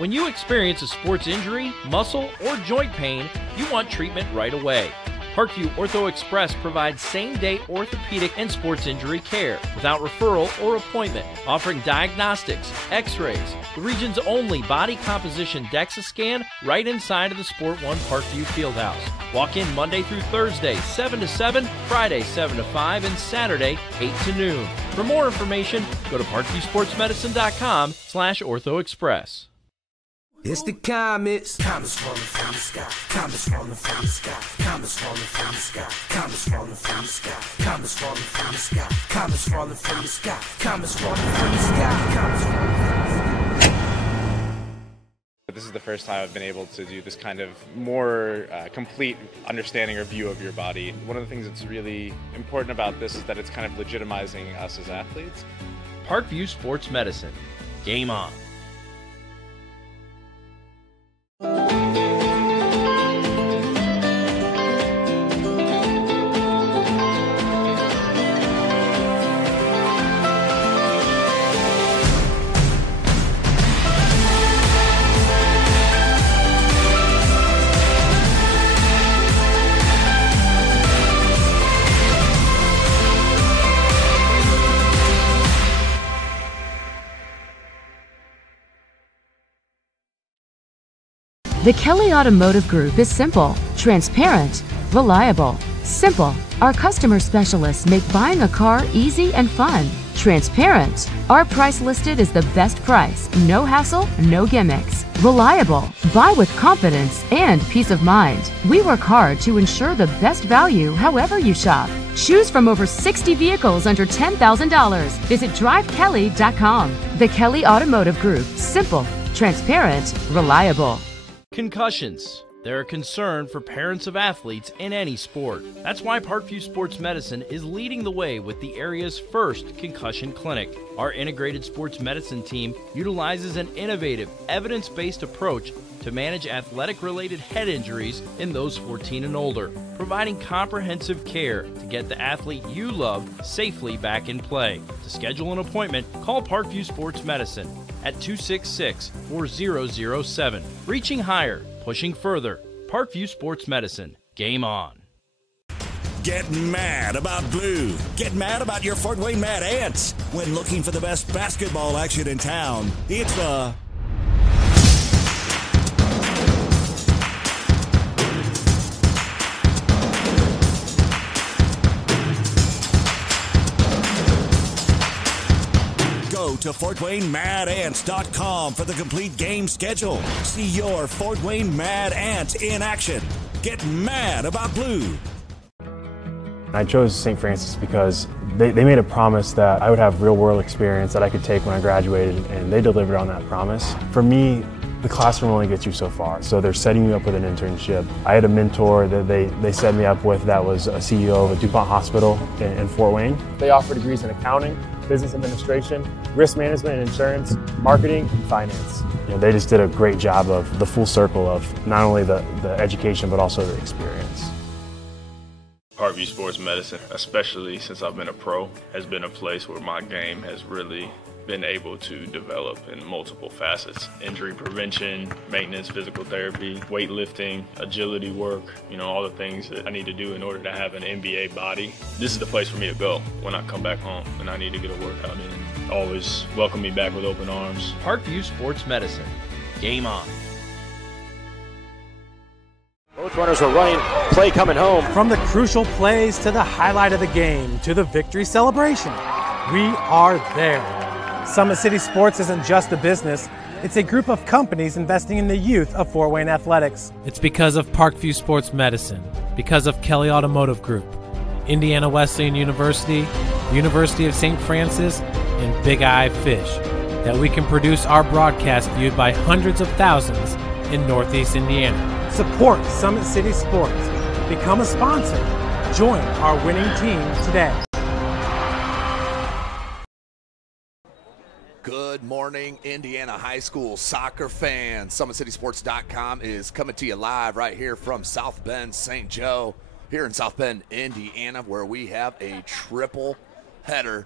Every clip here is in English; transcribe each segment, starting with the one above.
When you experience a sports injury, muscle, or joint pain, you want treatment right away. Parkview Ortho Express provides same-day orthopedic and sports injury care without referral or appointment, offering diagnostics, x-rays, the region's only body composition DEXA scan right inside of the Sport One Parkview Fieldhouse. Walk in Monday through Thursday, 7 to 7, Friday, 7 to 5, and Saturday, 8 to noon. For more information, go to parkviewsportsmedicine.com/orthoexpress. It's the comets. Comets falling from the sky. Comets falling from the sky. Comets falling from the sky. Comets falling from the sky. Comets falling from the sky. Comets falling from the sky. Comets falling from the sky. Comets falling from the sky. This is the first time I've been able to do this kind of more complete understanding or view of your body. One of the things that's really important about this is that it's kind of legitimizing us as athletes. Parkview Sports Medicine. Game on. The Kelly Automotive Group is simple, transparent, reliable. Simple. Our customer specialists make buying a car easy and fun. Transparent. Our price listed is the best price. No hassle, no gimmicks. Reliable. Buy with confidence and peace of mind. We work hard to ensure the best value however you shop. Choose from over 60 vehicles under $10,000. Visit drivekelly.com. The Kelly Automotive Group. Simple, transparent, reliable. Concussions. They're a concern for parents of athletes in any sport. That's why Parkview Sports Medicine is leading the way with the area's first concussion clinic. Our integrated sports medicine team utilizes an innovative, evidence-based approach to manage athletic-related head injuries in those 14 and older, providing comprehensive care to get the athlete you love safely back in play. To schedule an appointment, call Parkview Sports Medicine at 266-4007. Reaching higher, pushing further. Parkview Sports Medicine. Game on. Get mad about blue. Get mad about your Fort Wayne Mad Ants. When looking for the best basketball action in town, it's the Go to FortWayneMadAnts.com for the complete game schedule. See your Fort Wayne Mad Ant in action. Get mad about blue. I chose St. Francis because they made a promise that I would have real-world experience that I could take when I graduated, and they delivered on that promise. For me, the classroom only gets you so far, so they're setting you up with an internship. I had a mentor that they set me up with that was a CEO of a DuPont hospital in Fort Wayne. They offer degrees in accounting, business administration, risk management and insurance, marketing, and finance. You know, they just did a great job of the full circle of not only the education but also the experience. Parkview Sports Medicine, especially since I've been a pro, has been a place where my game has really been able to develop in multiple facets. Injury prevention, maintenance, physical therapy, weightlifting, agility work, you know, all the things that I need to do in order to have an NBA body. This is the place for me to go when I come back home and I need to get a workout in. Always welcome me back with open arms. Parkview Sports Medicine. Game on. Both runners are running, play coming home. From the crucial plays to the highlight of the game to the victory celebration, we are there. Summit City Sports isn't just a business, it's a group of companies investing in the youth of Fort Wayne athletics. It's because of Parkview Sports Medicine, because of Kelly Automotive Group, Indiana Wesleyan University, University of St. Francis, and Big Eye Fish, that we can produce our broadcast viewed by hundreds of thousands in Northeast Indiana. Support Summit City Sports. Become a sponsor. Join our winning team today. Good morning, Indiana high school soccer fans. SummitCitySports.com is coming to you live right here from South Bend, St. Joe, here in South Bend, Indiana, where we have a triple header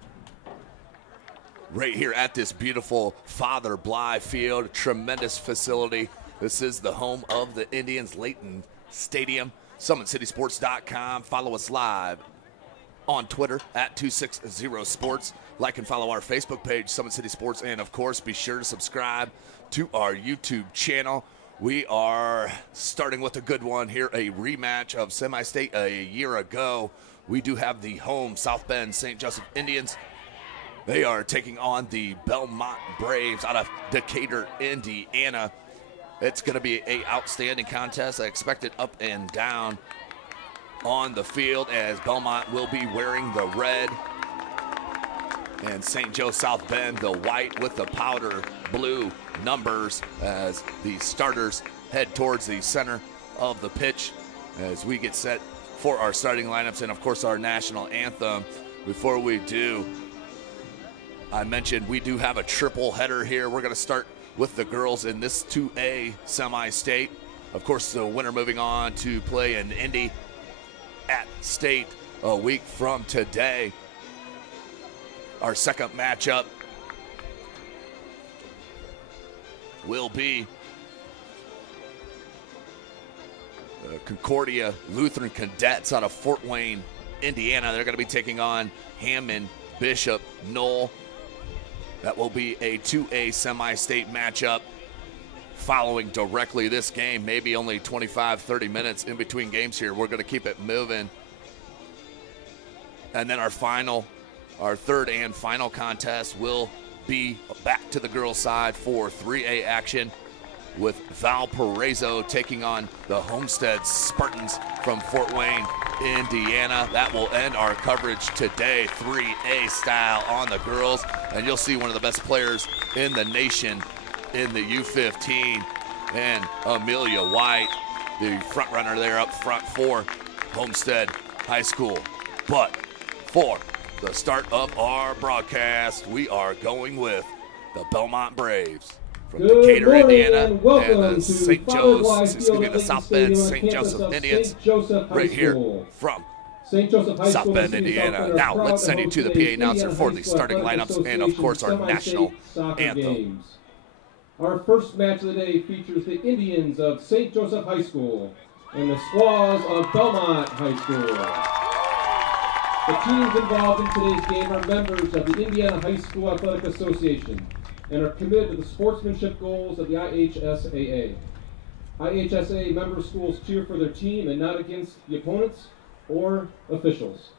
right here at this beautiful Father Bly Field. Tremendous facility. This is the home of the Indians, Layton Stadium. SummitCitySports.com. Follow us live on Twitter at 260sports. Like and follow our Facebook page, Summit City Sports, and of course, be sure to subscribe to our YouTube channel. We are starting with a good one here, a rematch of semi-state a year ago. We do have the home South Bend St. Joseph Indians. They are taking on the Bellmont Braves out of Decatur, Indiana. It's going to be an outstanding contest. I expect it up and down on the field, as Bellmont will be wearing the red and St. Joe South Bend the white with the powder blue numbers, as the starters head towards the center of the pitch as we get set for our starting lineups and of course our national anthem. Before we do, I mentioned we do have a triple header here. We're going to start with the girls in this 2A semi-state. Of course, the winner moving on to play in Indy at state a week from today. Our second matchup will be Concordia Lutheran Cadets out of Fort Wayne, Indiana. They're going to be taking on Hammond Bishop Knoll. That will be a 2A semi-state matchup following directly this game. Maybe only 25-30 minutes in between games here. We're going to keep it moving. And then our third and final contest will be back to the girls' side for 3A action, with Valparaiso taking on the Homestead Spartans from Fort Wayne, Indiana. That will end our coverage today, 3A style on the girls. And you'll see one of the best players in the nation in the U15, and Amelia White, the front runner there up front for Homestead High School. But for the start of our broadcast, we are going with the Bellmont Braves from Decatur, Indiana, and the the South Bend St. Joseph Indians, right here from South Bend, Indiana. Now let's send you to the PA announcer for the starting lineups and of course our national anthem. Our first match of the day features the Indians of St. Joseph High School and the Squaws of Bellmont High School. The teams involved in today's game are members of the Indiana High School Athletic Association and are committed to the sportsmanship goals of the IHSAA. IHSAA member schools cheer for their team and not against the opponents or officials.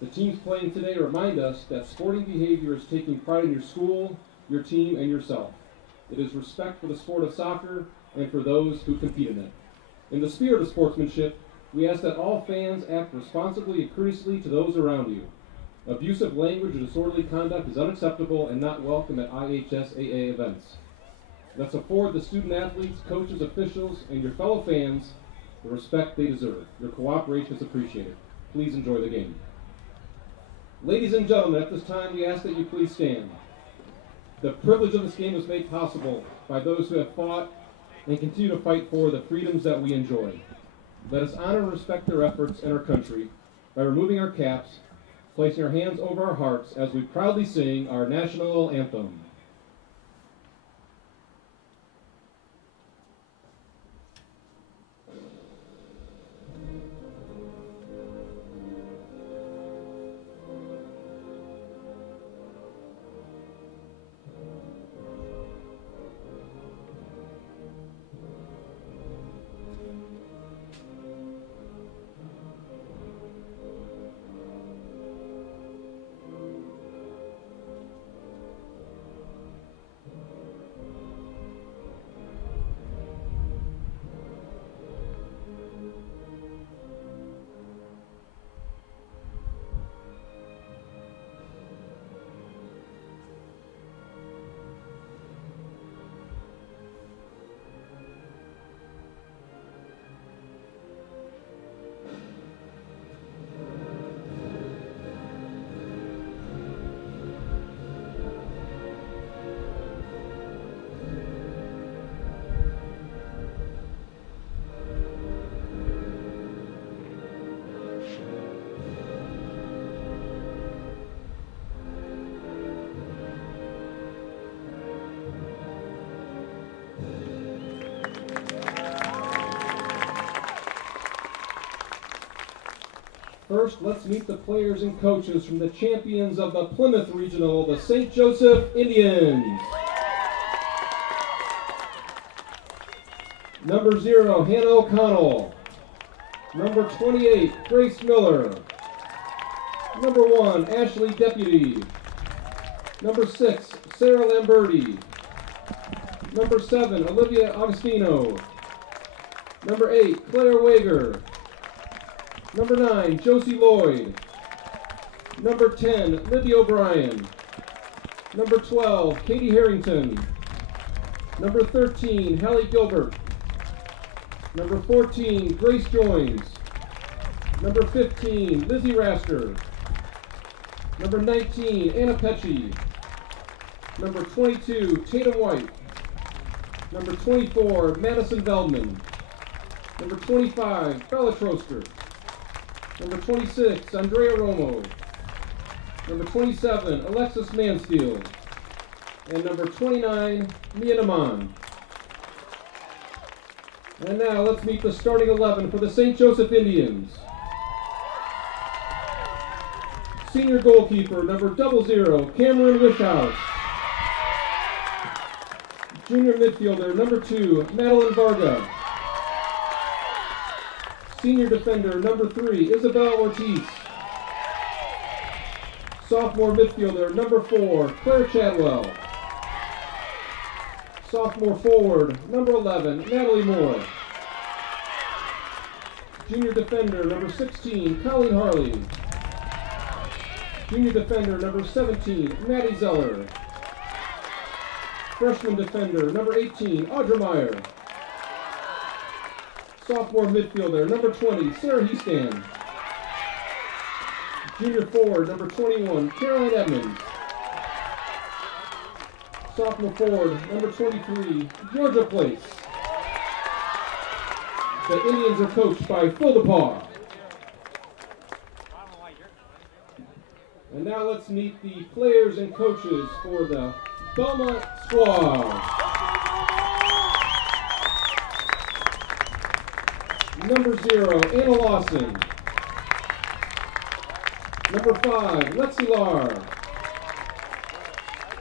The teams playing today remind us that sporting behavior is taking pride in your school, your team, and yourself. It is respect for the sport of soccer and for those who compete in it. In the spirit of sportsmanship, we ask that all fans act responsibly and courteously to those around you. Abusive language or disorderly conduct is unacceptable and not welcome at IHSAA events. Let's afford the student athletes, coaches, officials, and your fellow fans the respect they deserve. Your cooperation is appreciated. Please enjoy the game. Ladies and gentlemen, at this time we ask that you please stand. The privilege of this game was made possible by those who have fought and continue to fight for the freedoms that we enjoy. Let us honor and respect their efforts and our country by removing our caps, placing our hands over our hearts as we proudly sing our national anthem. First, let's meet the players and coaches from the champions of the Plymouth Regional, the St. Joseph Indians. Number 0, Hannah O'Connell. Number 28, Grace Miller. Number 1, Ashley Deputy. Number 6, Sarah Lamberti. Number 7, Olivia Agostino. Number 8, Claire Wager. Number 9, Josie Lloyd. Number 10, Libby O'Brien. Number 12, Katie Harrington. Number 13, Hallie Gilbert. Number 14, Grace Joins. Number 15, Lizzie Raster. Number 19, Anna Pecci. Number 22, Tatum White. Number 24, Madison Veldman. Number 25, Bella Troster. Number 26, Andrea Romo. Number 27, Alexis Mansfield. And number 29, Mia Naman. And now let's meet the starting 11 for the St. Joseph Indians. Senior goalkeeper, number 00, Cameron Wishhouse. Junior midfielder, number 2, Madeline Varga. Senior defender, number 3, Isabel Ortiz. Sophomore midfielder, number 4, Claire Chadwell. Sophomore forward, number 11, Natalie Moore. Junior defender, number 16, Colleen Harley. Junior defender, number 17, Maddie Zeller. Freshman defender, number 18, Audra Meyer. Sophomore midfielder, number 20, Sarah Heastan. Junior forward, number 21, Caroline Edmonds. Sophomore forward, number 23, Georgia Place. The Indians are coached by Phil DePaul. And now let's meet the players and coaches for the Bellmont squad. Number 0, Anna Lawson. Number 5, Lexi Lahr.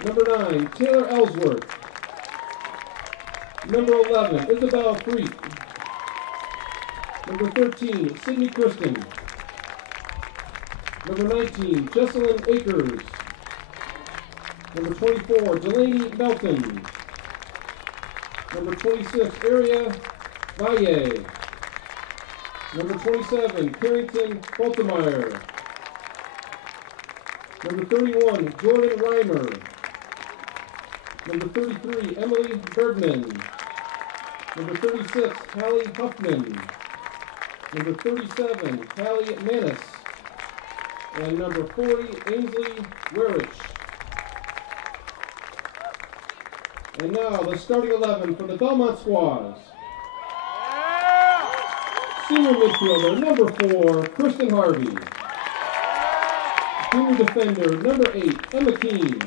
Number 9, Taylor Ellsworth. Number 11, Isabel Freak. Number 13, Sydney Kristen. Number 19, Jesselyn Akers. Number 24, Delaney Melton. Number 26, Aria Valle. Number 27, Carrington Baltimore. Number 31, Jordan Reimer. Number 33, Emily Bergman. Number 36, Hallie Huffman. Number 37, Hallie Manis. And number 40, Ainsley Werich. And now the starting 11 for the Bellmont squads. Senior midfielder, number 4, Kristen Harvey. Junior defender, number 8, Emma Keene.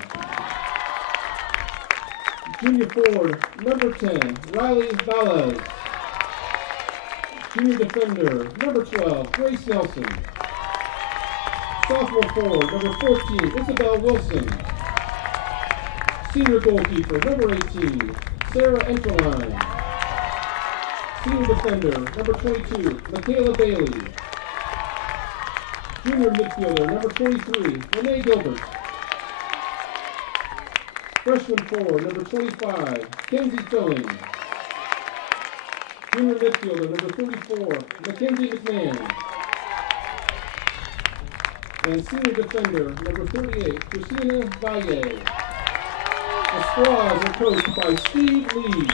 Junior forward, number 10, Riley Valles. Junior defender, number 12, Grace Nelson. Sophomore forward, number 14, Isabel Wilson. Senior goalkeeper, number 18, Sarah Enterline. Senior defender, number 22, Michaela Bailey. Junior midfielder, number 23, Renee Gilbert. Freshman forward, number 25, Kenzie Filling. Junior midfielder, number 34, Mackenzie McMahon. And senior defender, number 38, Christina Valle. The squads are coached by Steve Lee.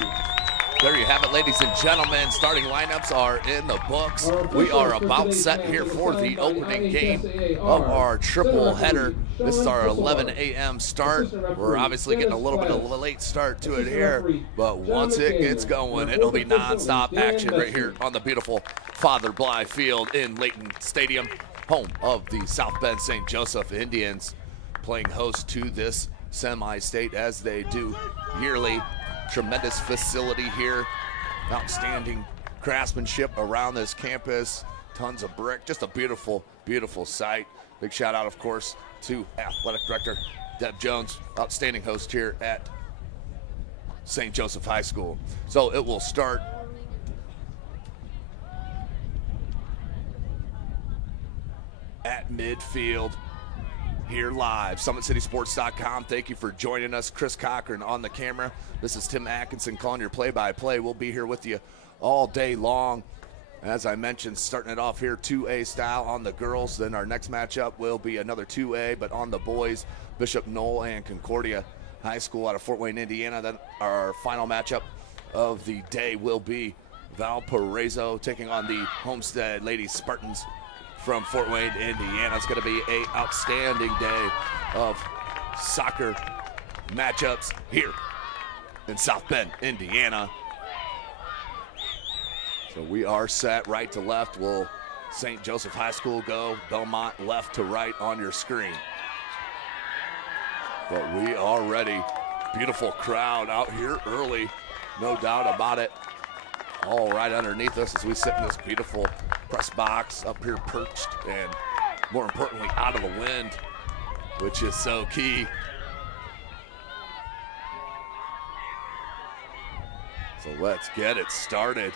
There you have it, ladies and gentlemen. Starting lineups are in the books. We are about set here for the opening game of our triple header. This is our 11 a.m. start. We're obviously getting a little bit of a late start to it here, but once it gets going, it'll be non-stop action right here on the beautiful Father Bly Field in Layton Stadium, home of the South Bend St. Joseph Indians, playing host to this semi-state as they do yearly. Tremendous facility here, outstanding craftsmanship around this campus. tons of brick. Just a beautiful, beautiful sight. Big shout out, of course, to Athletic Director Deb Jones, outstanding host here at St. Joseph High School. So it will start at midfield here live. SummitCitySports.com. Thank you for joining us. Chris Cochran on the camera. This is Tim Atkinson calling your play-by-play. We'll be here with you all day long. As I mentioned, starting it off here 2A style on the girls. Then our next matchup will be another 2A, but on the boys, Bishop Knoll and Concordia High School out of Fort Wayne, Indiana. Then our final matchup of the day will be Valparaiso taking on the Homestead Lady Spartans from Fort Wayne, Indiana. It's going to be an outstanding day of soccer matchups here in South Bend, Indiana. So we are set right to left. Will St. Joseph High School go? Bellmont left to right on your screen. But we are ready. Beautiful crowd out here early, no doubt about it. All right underneath us as we sit in this beautiful press box up here perched and more importantly out of the wind, which is so key. So let's get it started.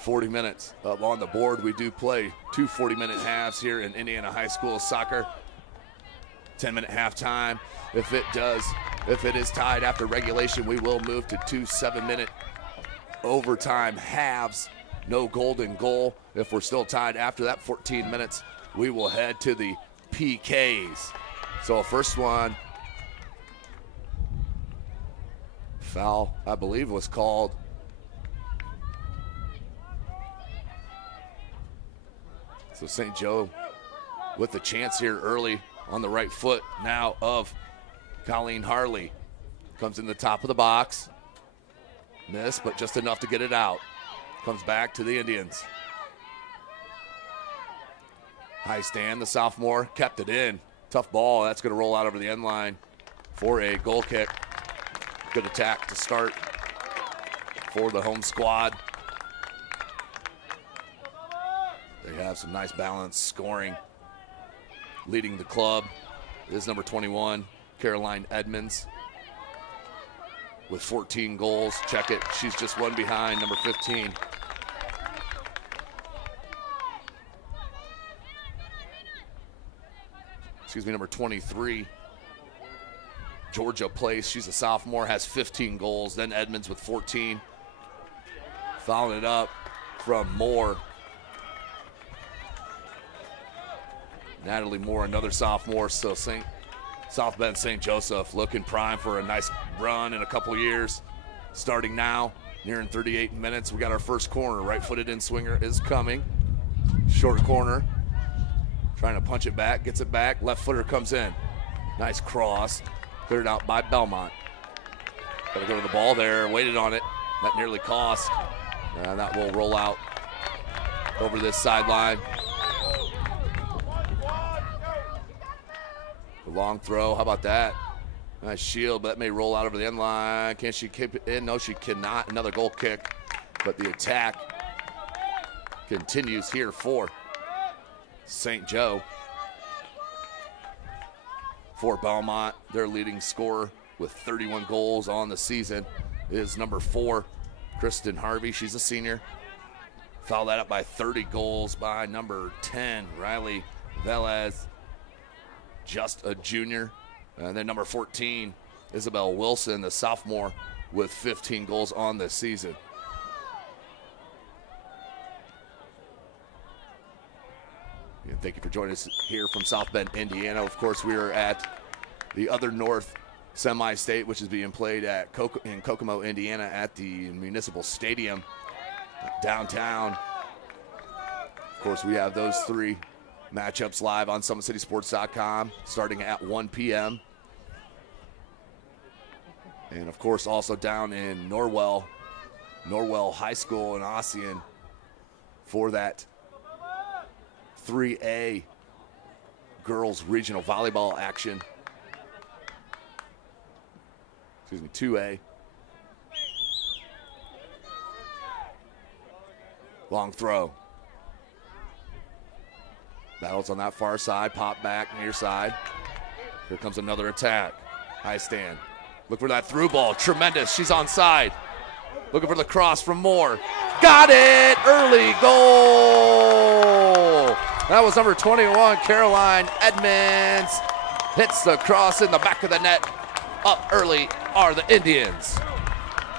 40 minutes up on the board. We do play two 40-minute halves here in Indiana High School soccer. 10-minute halftime. If it is tied after regulation, we will move to two 7-minute overtime halves. No golden goal. If we're still tied after that 14 minutes, we will head to the PKs. So first one, foul, I believe, was called. So St. Joe with the chance here early on the right foot now of Colleen Harley. Comes in the top of the box. Missed, but just enough to get it out. Comes back to the Indians. High stand, the sophomore kept it in. Tough ball, that's going to roll out over the end line for a goal kick. Good attack to start for the home squad. They have some nice balance scoring. Leading the club is number 21, Caroline Edmonds, with 14 goals. Check it, she's just one behind number 15. Excuse me, number 23, Georgia Place. She's a sophomore, has 15 goals. Then Edmonds with 14. Following it up from Moore. Natalie Moore, another sophomore. So South Bend St. Joseph looking prime for a nice run in a couple years. Starting now, nearing 38 minutes. We got our first corner. Right-footed in-swinger is coming. Short corner. Trying to punch it back, gets it back. Left footer comes in. Nice cross. Cleared out by Bellmont. Got to go to the ball there. Waited on it. That nearly cost. And that will roll out over this sideline. The long throw, how about that? Nice shield, but that may roll out over the end line. Can she keep it in? No, she cannot. Another goal kick, but the attack continues here for St. Joe. For Bellmont, their leading scorer with 31 goals on the season is number 4, Kristen Harvey. She's a senior. Foul that up by 30 goals by number 10, Riley Velez, just a junior. And then number 14, Isabel Wilson, the sophomore, with 15 goals on the season. And thank you for joining us here from South Bend, Indiana. Of course, we are at the Other North Semi-State, which is being played at in Kokomo, Indiana at the Municipal Stadium downtown. Of course, we have those 3 matchups live on SummitCitySports.com starting at 1 p.m. And, of course, also down in Norwell High School in Ossian for that 3A girls regional volleyball action. Excuse me, 2A. Long throw. Battles on that far side, pop back near side. Here comes another attack. High stand. Look for that through ball. Tremendous. She's onside. Looking for the cross from Moore. Got it! Early goal! That was number 21, Caroline Edmonds. Hits the cross in the back of the net. Up early are the Indians.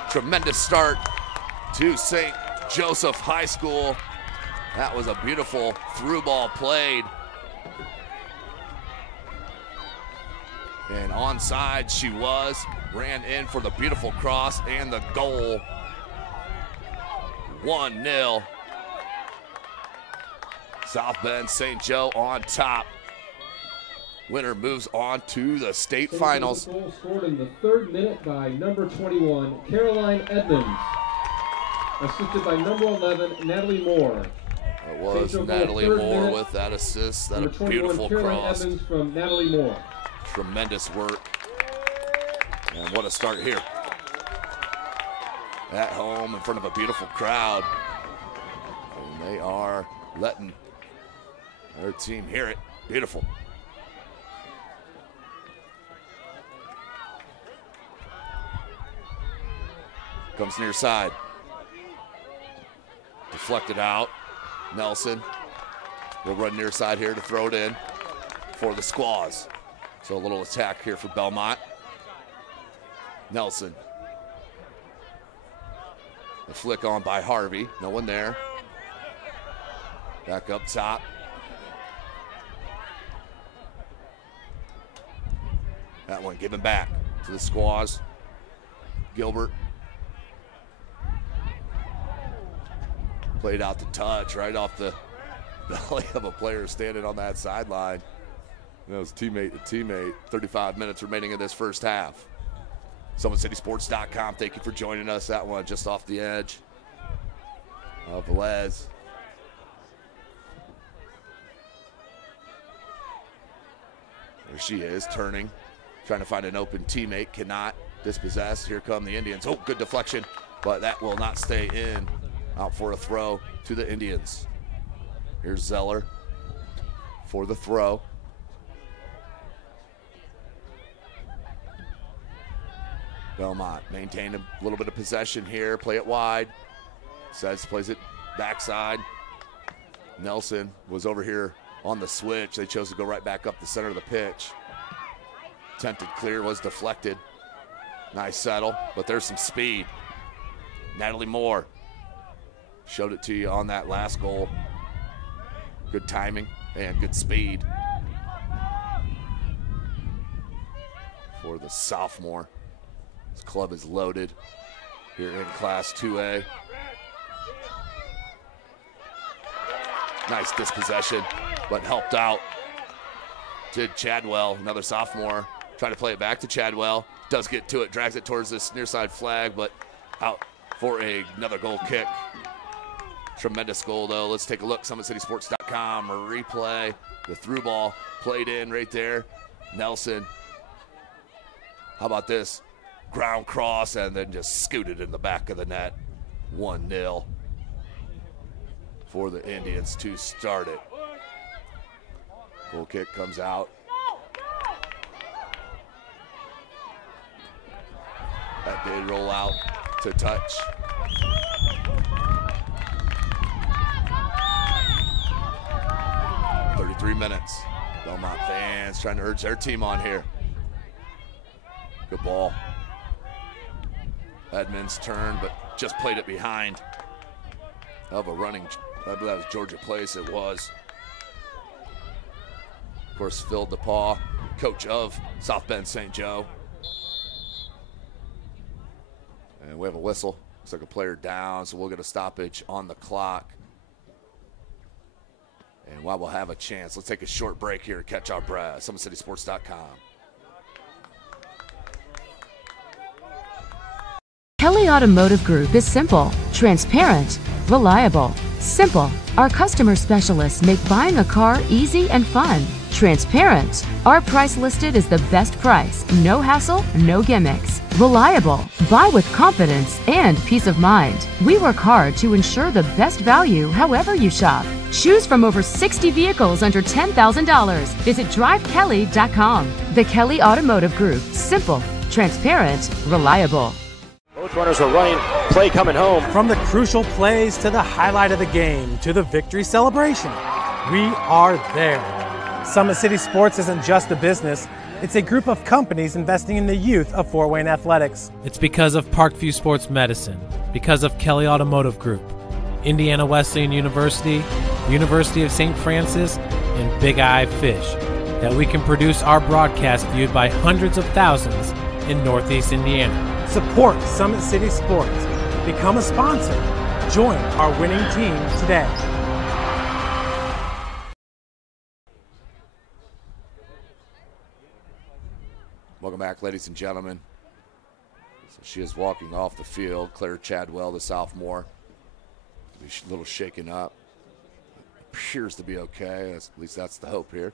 Tremendous start to St. Joseph High School. That was a beautiful through ball played. And onside she was. Ran in for the beautiful cross and the goal. 1-0. South Bend St. Joe on top. Winner moves on to the state finals. Goal scored in the 3rd minute by number 21, Caroline Edmonds. Assisted by number 11, Natalie Moore. It was Natalie Moore with that assist. That a beautiful Caroline cross. Edmonds from Natalie Moore. Tremendous work. And what a start here. At home in front of a beautiful crowd. And they are letting their team hear it. Beautiful. Comes near side. Deflected out. Nelson will run near side here to throw it in for the Squaws. So a little attack here for Bellmont. Nelson. The flick on by Harvey. No one there. Back up top. That one given back to the Squaws. Gilbert. Played out to touch right off the belly of a player standing on that sideline. That was teammate to teammate. 35 minutes remaining in this first half. SummitCitySports.com. Thank you for joining us. That one just off the edge of Velez. There she is, turning, trying to find an open teammate. Cannot dispossess. Here come the Indians. Oh, good deflection, but that will not stay in. Out for a throw to the Indians. Here's Zeller for the throw. Bellmont maintained a little bit of possession here. Play it wide. Says plays it backside. Nelson was over here on the switch. They chose to go right back up the center of the pitch. Attempted clear, was deflected. Nice settle, but there's some speed. Natalie Moore showed it to you on that last goal. Good timing and good speed for the sophomore. This club is loaded here in Class 2A. Nice dispossession, but helped out. Did Chadwell, another sophomore, try to play it back to Chadwell. Does get to it, drags it towards this near side flag, but out for another goal kick. Tremendous goal, though. Let's take a look. SummitCitySports.com. Replay. The through ball played in right there. Nelson. How about this? Ground cross and then just scooted in the back of the net. 1-0 for the Indians to start it. Goal kick comes out. That did roll out to touch. Minutes. Bellmont fans trying to urge their team on here. Good ball. Edmonds turned, but just played it behind of a running. I believe that was Georgia Place. It was. Of course, Phil DePaul, coach of South Bend St. Joe. And we have a whistle. Looks like a player down, so we'll get a stoppage on the clock. And while we'll have a chance, let's take a short break here, catch our breath. SummitCitySports.com. Kelly Automotive Group is simple, transparent, reliable, simple. Our customer specialists make buying a car easy and fun. Transparent. Our price listed is the best price. No hassle, no gimmicks. Reliable. Buy with confidence and peace of mind. We work hard to ensure the best value however you shop. Choose from over 60 vehicles under $10,000. Visit drivekelly.com. The Kelly Automotive Group. Simple, transparent, reliable. Both runners are running. Play coming home. From the crucial plays to the highlight of the game to the victory celebration, we are there. Summit City Sports isn't just a business, it's a group of companies investing in the youth of Fort Wayne athletics. It's because of Parkview Sports Medicine, because of Kelly Automotive Group, Indiana Wesleyan University, University of St. Francis, and Big Eye Fish, that we can produce our broadcast viewed by hundreds of thousands in Northeast Indiana. Support Summit City Sports. Become a sponsor. Join our winning team today. Welcome back, ladies and gentlemen. So she is walking off the field. Claire Chadwell, the sophomore, a little shaken up. Appears to be okay. At least that's the hope here.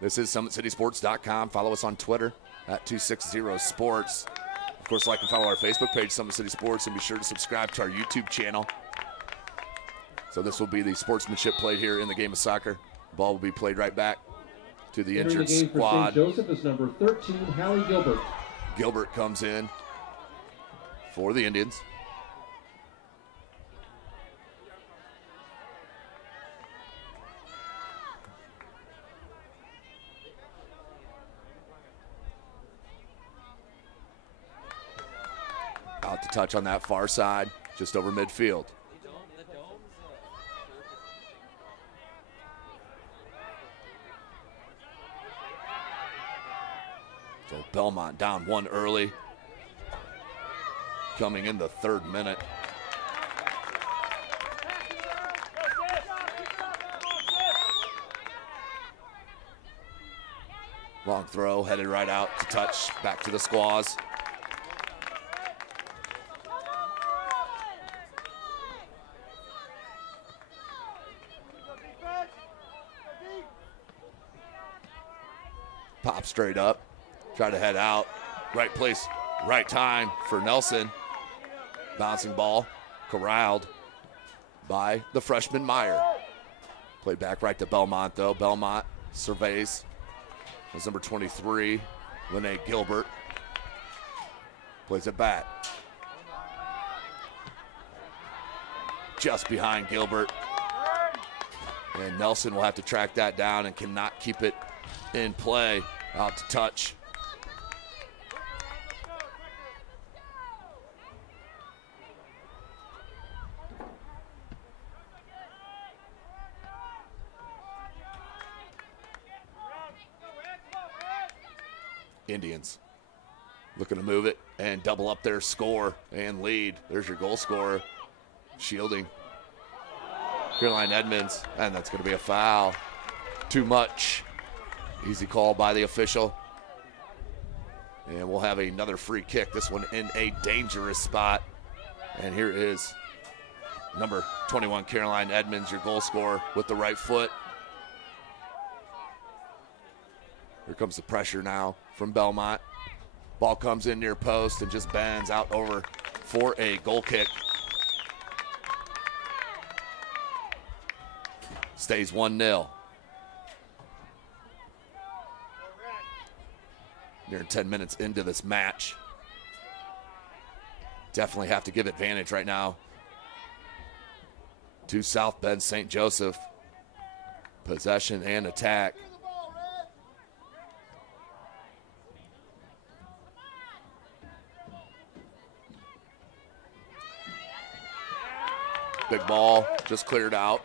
This is SummitCitySports.com. Follow us on Twitter at 260sports. Of course, like and follow our Facebook page, Summit City Sports, and be sure to subscribe to our YouTube channel. So this will be the sportsmanship played here in the game of soccer. Ball will be played right back to the injured squad. For St. Joseph is number 13, Hallie Gilbert. Gilbert comes in for the Indians. Out to touch on that far side, just over midfield. So Bellmont down one early, coming in the 3rd minute. Long throw, headed right out to touch, back to the Squaws. Pop straight up, try to head out. Right place, right time for Nelson. Bouncing ball, corralled by the freshman Meyer. Played back right to Bellmont though. Bellmont surveys. That's number 23, Lene Gilbert. Plays it back. Just behind Gilbert. And Nelson will have to track that down and cannot keep it in play. Out to touch. Indians looking to move it and double up their score and lead. There's your goal scorer, shielding Caroline Edmonds, and that's going to be a foul. Too much. Easy call by the official. And we'll have another free kick, this one in a dangerous spot. And here is number 21, Caroline Edmonds, your goal scorer, with the right foot. Here comes the pressure now from Bellmont. Ball comes in near post and just bends out over for a goal kick. Stays 1-0. Near 10 minutes into this match. Definitely have to give advantage right now to South Bend St. Joseph. Possession and attack. Big ball just cleared out.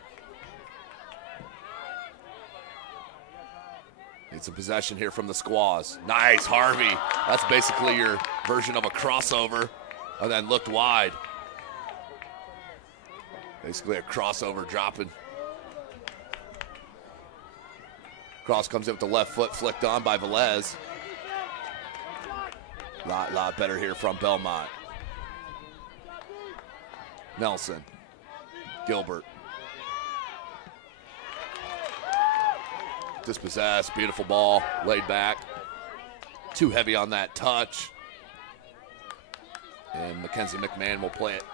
Need some possession here from the Squaws. Nice, Harvey. That's basically your version of a crossover, and then looked wide. Basically a crossover dropping. Cross comes in with the left foot, flicked on by Velez. Lot better here from Bellmont. Nelson. Gilbert. Dispossessed, beautiful ball, laid back. Too heavy on that touch. And Mackenzie McMahon will play it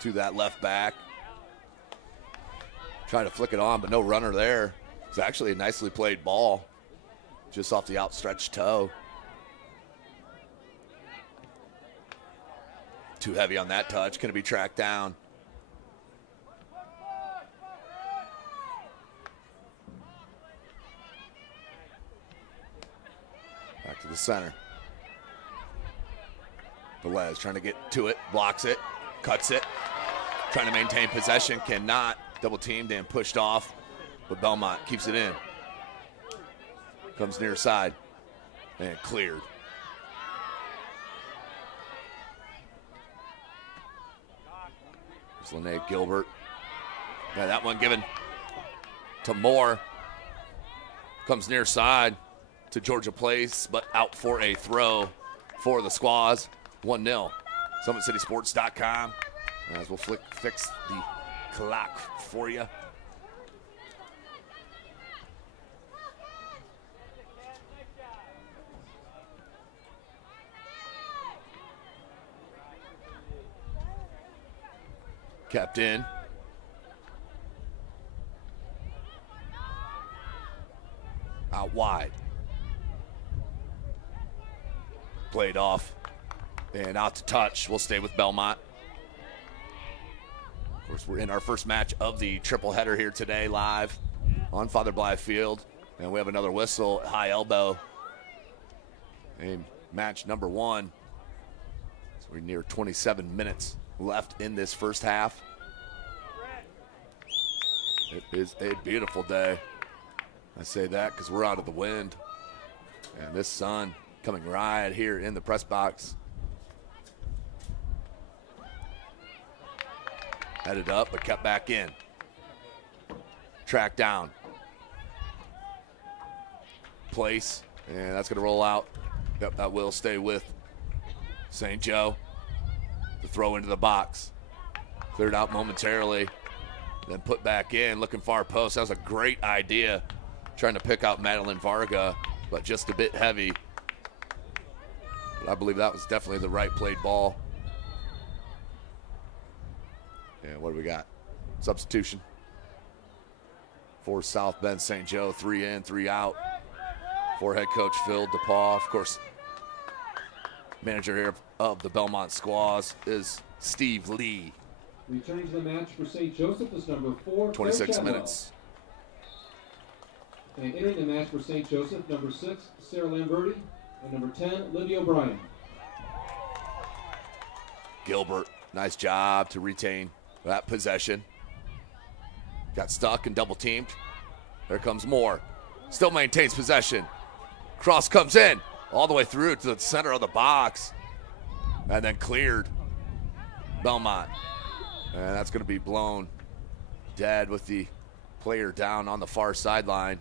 to that left back. Trying to flick it on, but no runner there. It's actually a nicely played ball, just off the outstretched toe. Too heavy on that touch, going to be tracked down. Back to the center. Velez trying to get to it, blocks it, cuts it. Trying to maintain possession, cannot. Double teamed and pushed off, but Bellmont keeps it in. Comes near side and cleared. There's Lene Gilbert. Yeah, that one given to Moore. Comes near side to Georgia Place, but out for a throw for the Squaws. 1-0. SummitCitySports.com. As we'll fix the clock for you. Kept in. Out wide. Played off. And out to touch. We'll stay with Bellmont. Of course, we're in our first match of the triple header here today, live on Father Blythe Field. And we have another whistle at high elbow. And match number 1. So we're near 27 minutes left in this first half. It is a beautiful day. I say that because we're out of the wind. And this sun coming right here in the press box. Headed up, but kept back in. Track down. Place, and that's going to roll out. Yep, that will stay with St. Joe. The throw into the box. Cleared out momentarily, then put back in, looking far post. That was a great idea. Trying to pick out Madeline Varga, but just a bit heavy. But I believe that was definitely the right played ball. And what do we got? Substitution for South Bend St. Joe. 3 in, 3 out. For head coach Phil DePaul. Of course, manager here of the Bellmont Squaws is Steve Lee. Returning to the match for St. Joseph is number 4, 26 minutes. And entering the match for St. Joseph, number 6, Sarah Lamberti, and number 10, Livy O'Brien. Gilbert, nice job to retain that possession. Got stuck and double teamed. There comes Moore. Still maintains possession. Cross comes in all the way through to the center of the box. And then cleared. Bellmont. And that's going to be blown dead with the player down on the far sideline.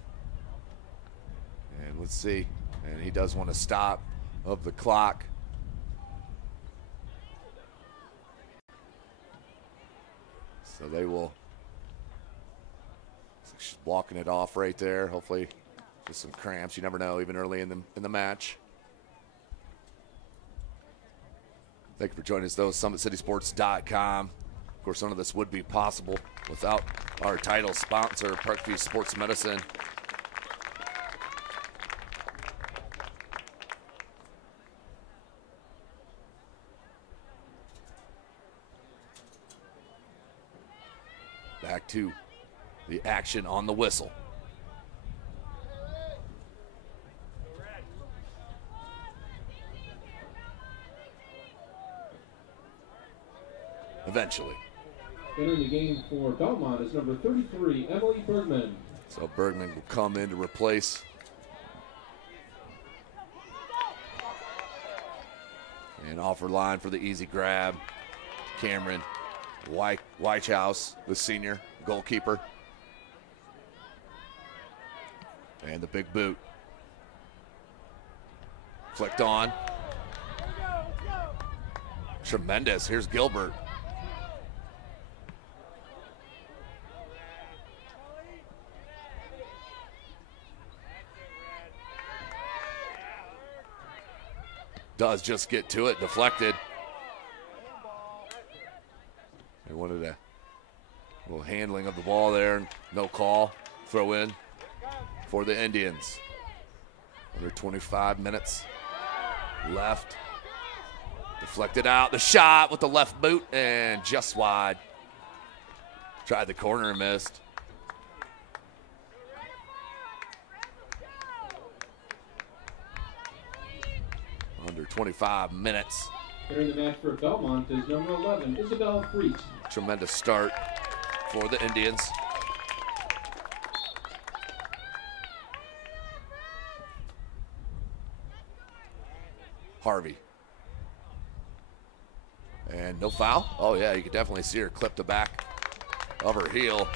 And let's see. And he does want to stop of the clock. So they will, she's walking it off right there. Hopefully just some cramps. You never know, even early in the match. Thank you for joining us, though. SummitCitySports.com. Of course, none of this would be possible without our title sponsor, Parkview Sports Medicine. Back to the action on the whistle. Eventually. Entering the game for Bellmont is number 33, Emily Bergman. So Bergman will come in to replace. And offer line for the easy grab. Cameron Weichhouse, the senior goalkeeper. And the big boot. Flicked on. Tremendous. Here's Gilbert. Does just get to it, deflected. They wanted a little handling of the ball there. No call. Throw in for the Indians. Under 25 minutes left. Deflected out. The shot with the left boot and just wide. Tried the corner and missed. Under 25 minutes. Entering the match for Bellmont is number 11, Isabel Freet. Tremendous start for the Indians. Harvey. And no foul. Oh, yeah, you can definitely see her clip the back of her heel.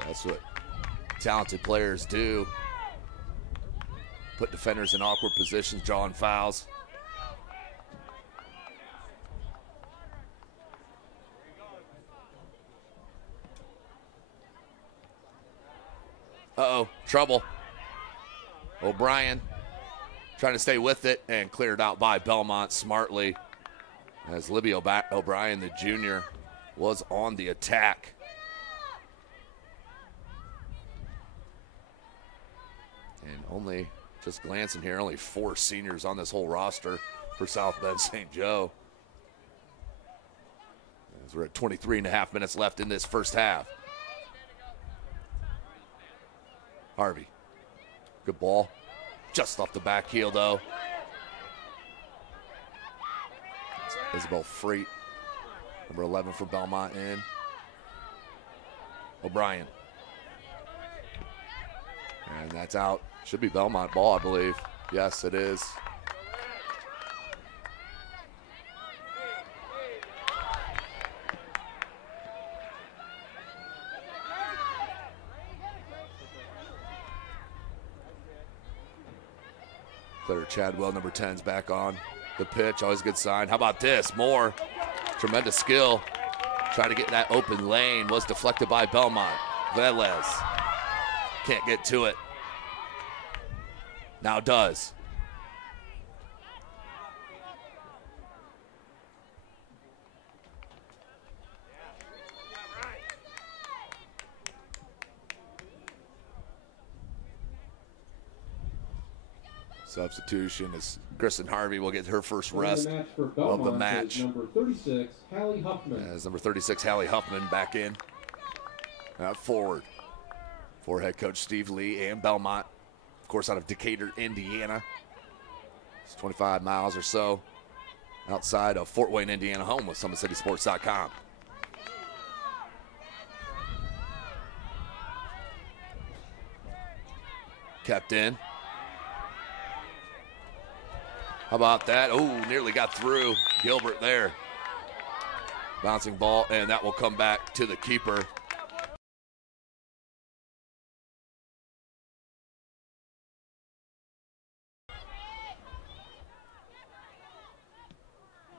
That's what talented players do. Put defenders in awkward positions, drawing fouls. Uh-oh, trouble. O'Brien trying to stay with it and cleared out by Bellmont smartly as Libby O'Brien, the junior, was on the attack. And only, just glancing here, only 4 seniors on this whole roster for South Bend St. Joe. As we're at 23.5 minutes left in this first half. Harvey, good ball. Just off the back heel, though. It's Isabel Freet, number 11 for Bellmont in. O'Brien. And that's out. Should be Bellmont ball, I believe. Yes, it is. Claire Chadwell, number 10's back on the pitch. Always a good sign. How about this? Moore, tremendous skill. Trying to get that open lane. Was deflected by Bellmont. Velez can't get to it. Now does. Substitution is Kristen Harvey will get her first rest of the match. Number 36, Hallie Huffman. As number 36, Hallie Huffman back in. Forward for head coach Steve Lee and Bellmont. Of course, out of Decatur, Indiana. It's 25 miles or so outside of Fort Wayne, Indiana, home with SummitCitySports.com. Kept in. How about that? Oh, nearly got through. Gilbert there. Bouncing ball, and that will come back to the keeper.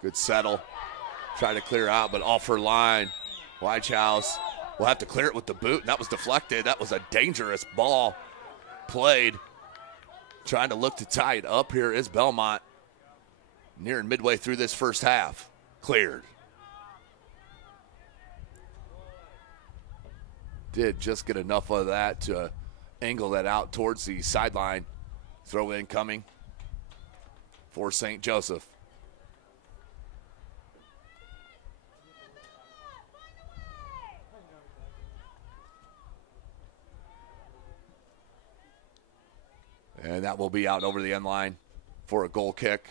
Good settle. Try to clear out, but off her line. Weichhaus will have to clear it with the boot, and that was deflected. That was a dangerous ball played. Trying to look to tie it up here is Bellmont. Nearing midway through this first half. Cleared. Did just get enough of that to angle that out towards the sideline. Throw in coming for St. Joseph. And that will be out over the end line for a goal kick.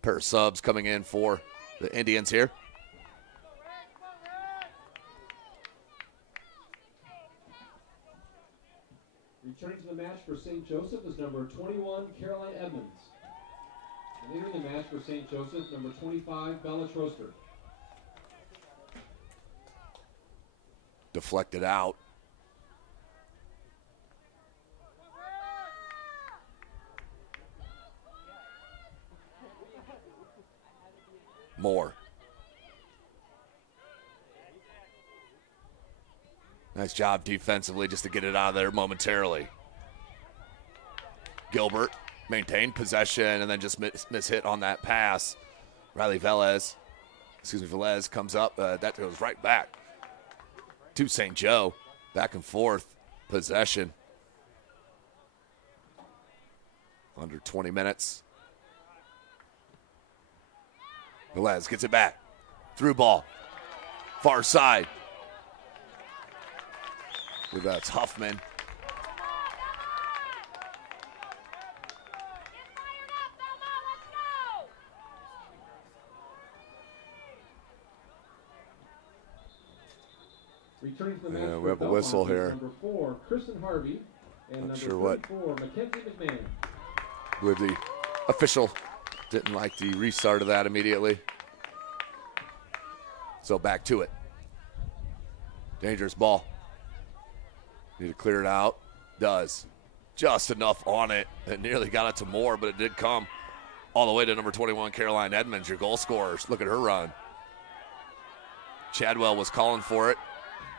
Pair of subs coming in for the Indians here. Returning to the match for St. Joseph is number 21, Caroline Edmonds. And entering the match for St. Joseph, number 25, Bella Troster. Deflected out. Moore. Nice job defensively just to get it out of there momentarily. Gilbert maintained possession and then just miss-hit on that pass. Velez comes up. That goes right back to St. Joe. Back and forth possession. Under 20 minutes. Velez gets it back. Through ball. Far side. That's Huffman. Returning to the match, we have a whistle here. Number 4, Kristen Harvey, and Not number sure 34, Mackenzie McMahon. With the official didn't like the restart of that immediately. So back to it. Dangerous ball. Need to clear it out. Does. Just enough on it. It nearly got it to Moore, but it did come all the way to number 21, Caroline Edmonds, your goal scorers. Look at her run. Chadwell was calling for it.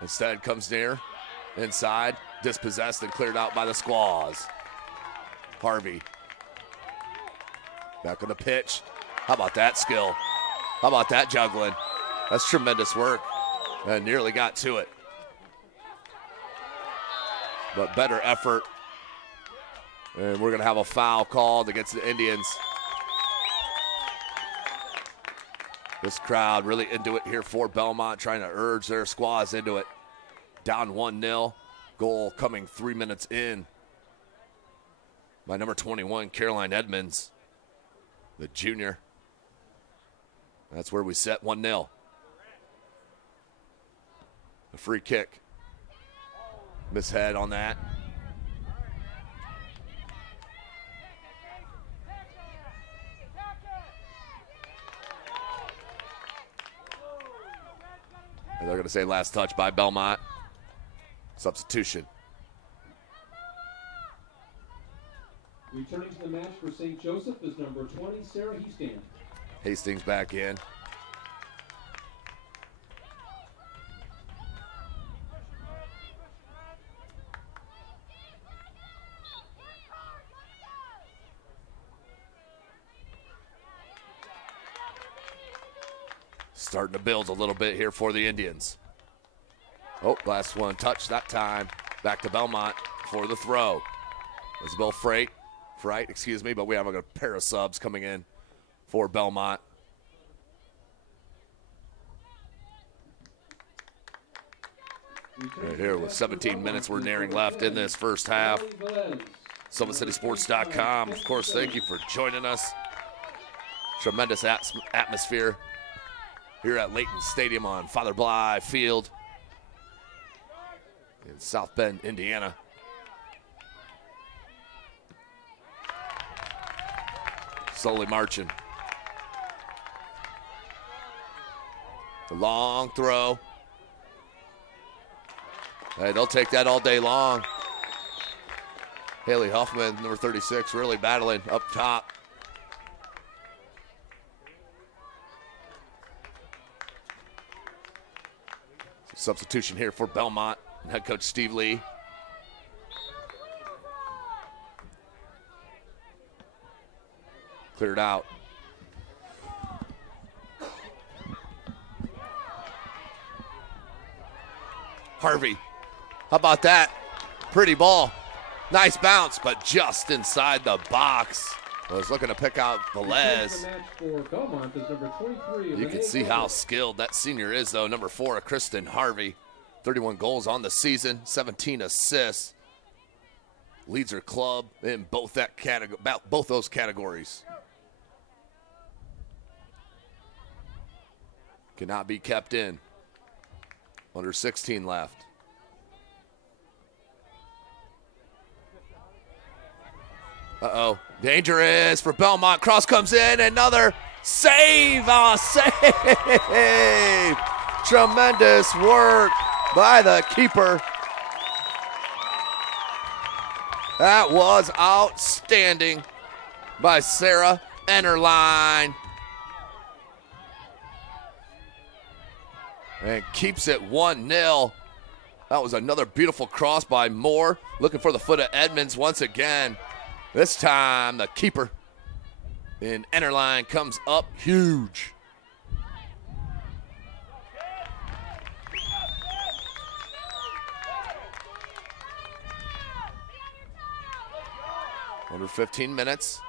Instead comes near. Inside. Dispossessed and cleared out by the Squaws. Harvey. Back on the pitch. How about that skill? How about that juggling? That's tremendous work. And nearly got to it. But better effort. And we're going to have a foul called against the Indians. This crowd really into it here for Bellmont, trying to urge their Squaws into it. Down 1-0. Goal coming 3 minutes in by number 21, Caroline Edmonds, the junior. That's where we set 1-0. A free kick. Mishead on that. And they're going to say last touch by Bellmont. Substitution. Returning to the match for St. Joseph is number 20, Sarah Hastings. Hastings back in. Starting to build a little bit here for the Indians. Oh, last one touch that time. Back to Bellmont for the throw. Isabel Fright, but we have a pair of subs coming in for Bellmont. Right here with 17 minutes we're nearing left in this first half. SummitCitySports.com. Of course, thank you for joining us. Tremendous atmosphere here at Layton Stadium on Father Bly Field in South Bend, Indiana. Slowly marching. The long throw. Hey, they'll take that all day long. Haley Huffman, number 36, really battling up top. Substitution here for Bellmont. Head coach Steve Lee. Cleared out. Harvey. How about that? Pretty ball. Nice bounce, but just inside the box. I was looking to pick out Velez. You can see how skilled that senior is, though. Number 4, Kristen Harvey. 31 goals on the season, 17 assists. Leads her club in both those categories. Cannot be kept in. Under 16 left. Uh-oh. Dangerous for Bellmont. Cross comes in. Another save. Oh, save. Tremendous work by the keeper. That was outstanding by Sarah Ennerline. And keeps it 1-0. That was another beautiful cross by Moore. Looking for the foot of Edmonds once again. This time the keeper in Enterline comes up huge. Under 15 minutes.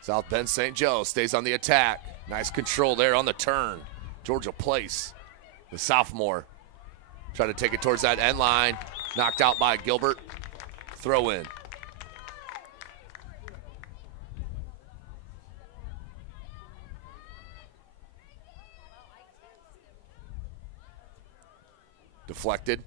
South Bend St. Joe stays on the attack. Nice control there on the turn. Georgia Place, the sophomore, trying to take it towards that end line. Knocked out by Gilbert. Throw in. Deflected.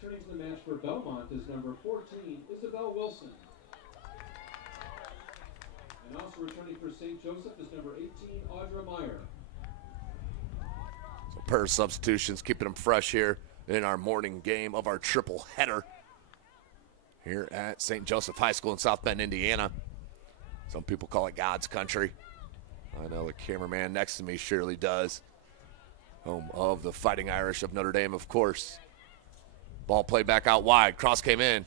Returning to the match for Bellmont is number 14, Isabel Wilson. And also returning for St. Joseph is number 18, Audra Meyer. So pair of substitutions, keeping them fresh here in our morning game of our triple header here at St. Joseph High School in South Bend, Indiana. Some people call it God's country. I know the cameraman next to me surely does. Home of the Fighting Irish of Notre Dame, of course. Ball played back out wide. Cross came in.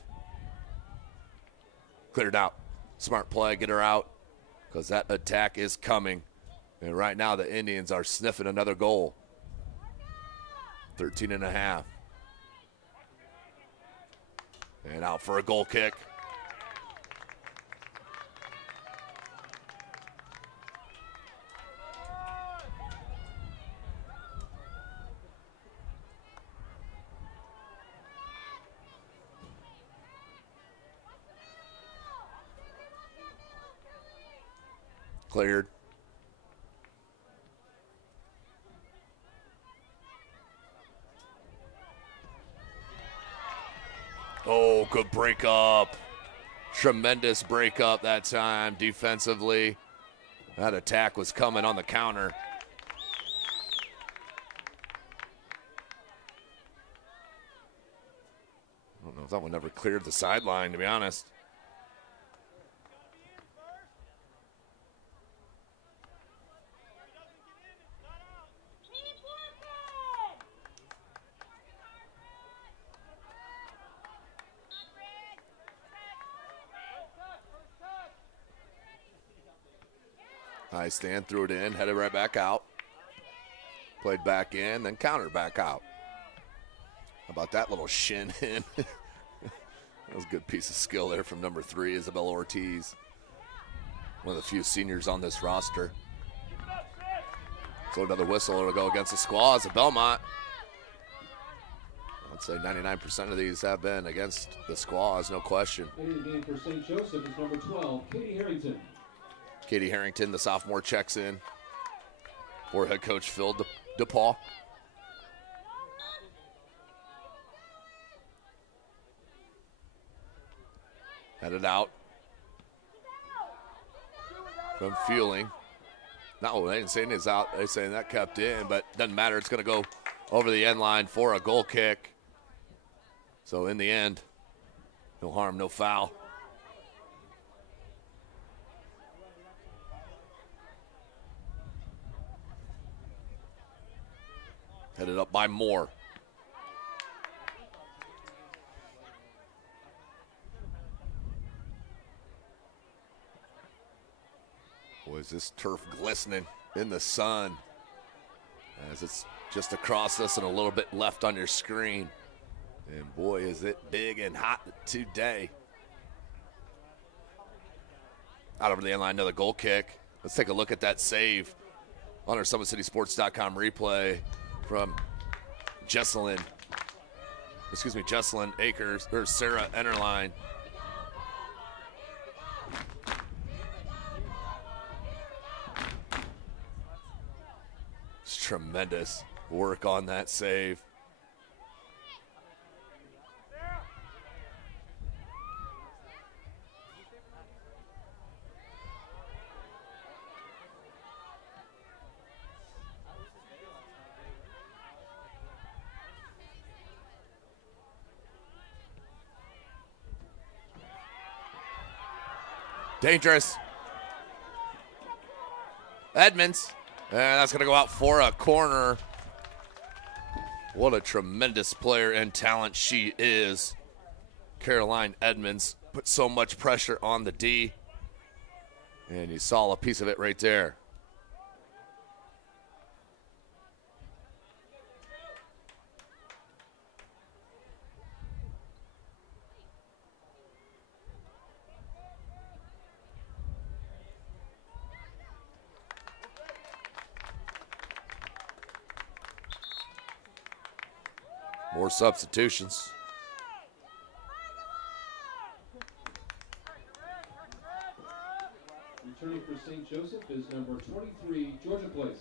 Cleared out. Smart play, get her out, because that attack is coming. And right now the Indians are sniffing another goal. 13.5. And out for a goal kick. Cleared. Oh, good breakup. Tremendous breakup that time defensively. That attack was coming on the counter. I don't know if that one ever cleared the sideline, to be honest. High stand, threw it in, headed right back out. Played back in, then countered back out. How about that little shin in? That was a good piece of skill there from number 3, Isabel Ortiz. One of the few seniors on this roster. So another whistle, it'll go against the Squaws of Bellmont. I'd say 99% of these have been against the Squaws, no question. Entering the game for St. Joseph is number 12, Katie Harrington. Katie Harrington, the sophomore, checks in for head coach Phil DePaul. Headed out from Fueling. No, they didn't say it's out. They're saying that kept in, but doesn't matter. It's going to go over the end line for a goal kick. So in the end, no harm, no foul. Headed up by Moore. Boy, is this turf glistening in the sun as it's just across us and a little bit left on your screen. And boy, is it big and hot today. Out over the end line, another goal kick. Let's take a look at that save on our SummitCitySports.com replay from Jesselyn Akers, or Sarah Enterline. It's tremendous work on that save. Dangerous. Edmonds. And that's going to go out for a corner. What a tremendous player and talent she is. Caroline Edmonds put so much pressure on the D. And you saw a piece of it right there. More substitutions. Returning for St. Joseph is number 23, Georgia Place.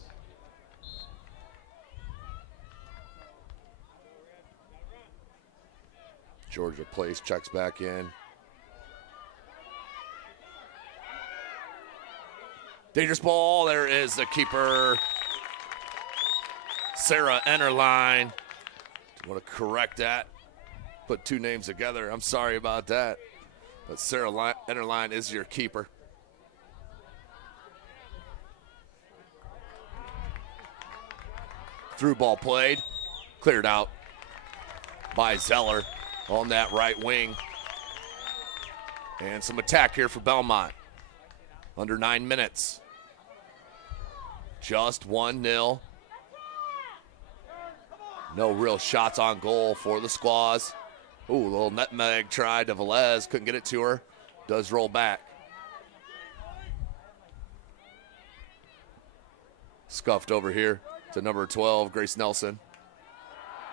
Georgia Place checks back in. Dangerous ball. There is the keeper, Sarah Enterline. Want to correct that. Put two names together. I'm sorry about that. But Sarah Enterline is your keeper. Through ball played. Cleared out by Zeller on that right wing. And some attack here for Bellmont. Under 9 minutes. Just 1-0. No real shots on goal for the Squaws. Ooh, a little nutmeg tried to Velez. Couldn't get it to her. Does roll back. Scuffed over here to number 12, Grace Nelson.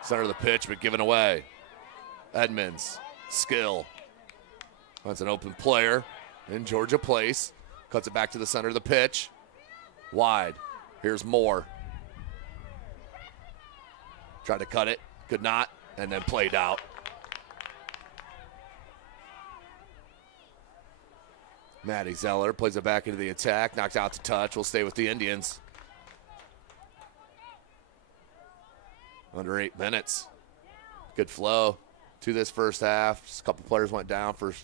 Center of the pitch, but given away. Edmonds, skill. That's an open player in Georgia Place. Cuts it back to the center of the pitch. Wide. Here's Moore. Tried to cut it, could not, and then played out. Maddie Zeller plays it back into the attack, knocks out to touch, will stay with the Indians. Under 8 minutes. Good flow to this first half. Just a couple players went down for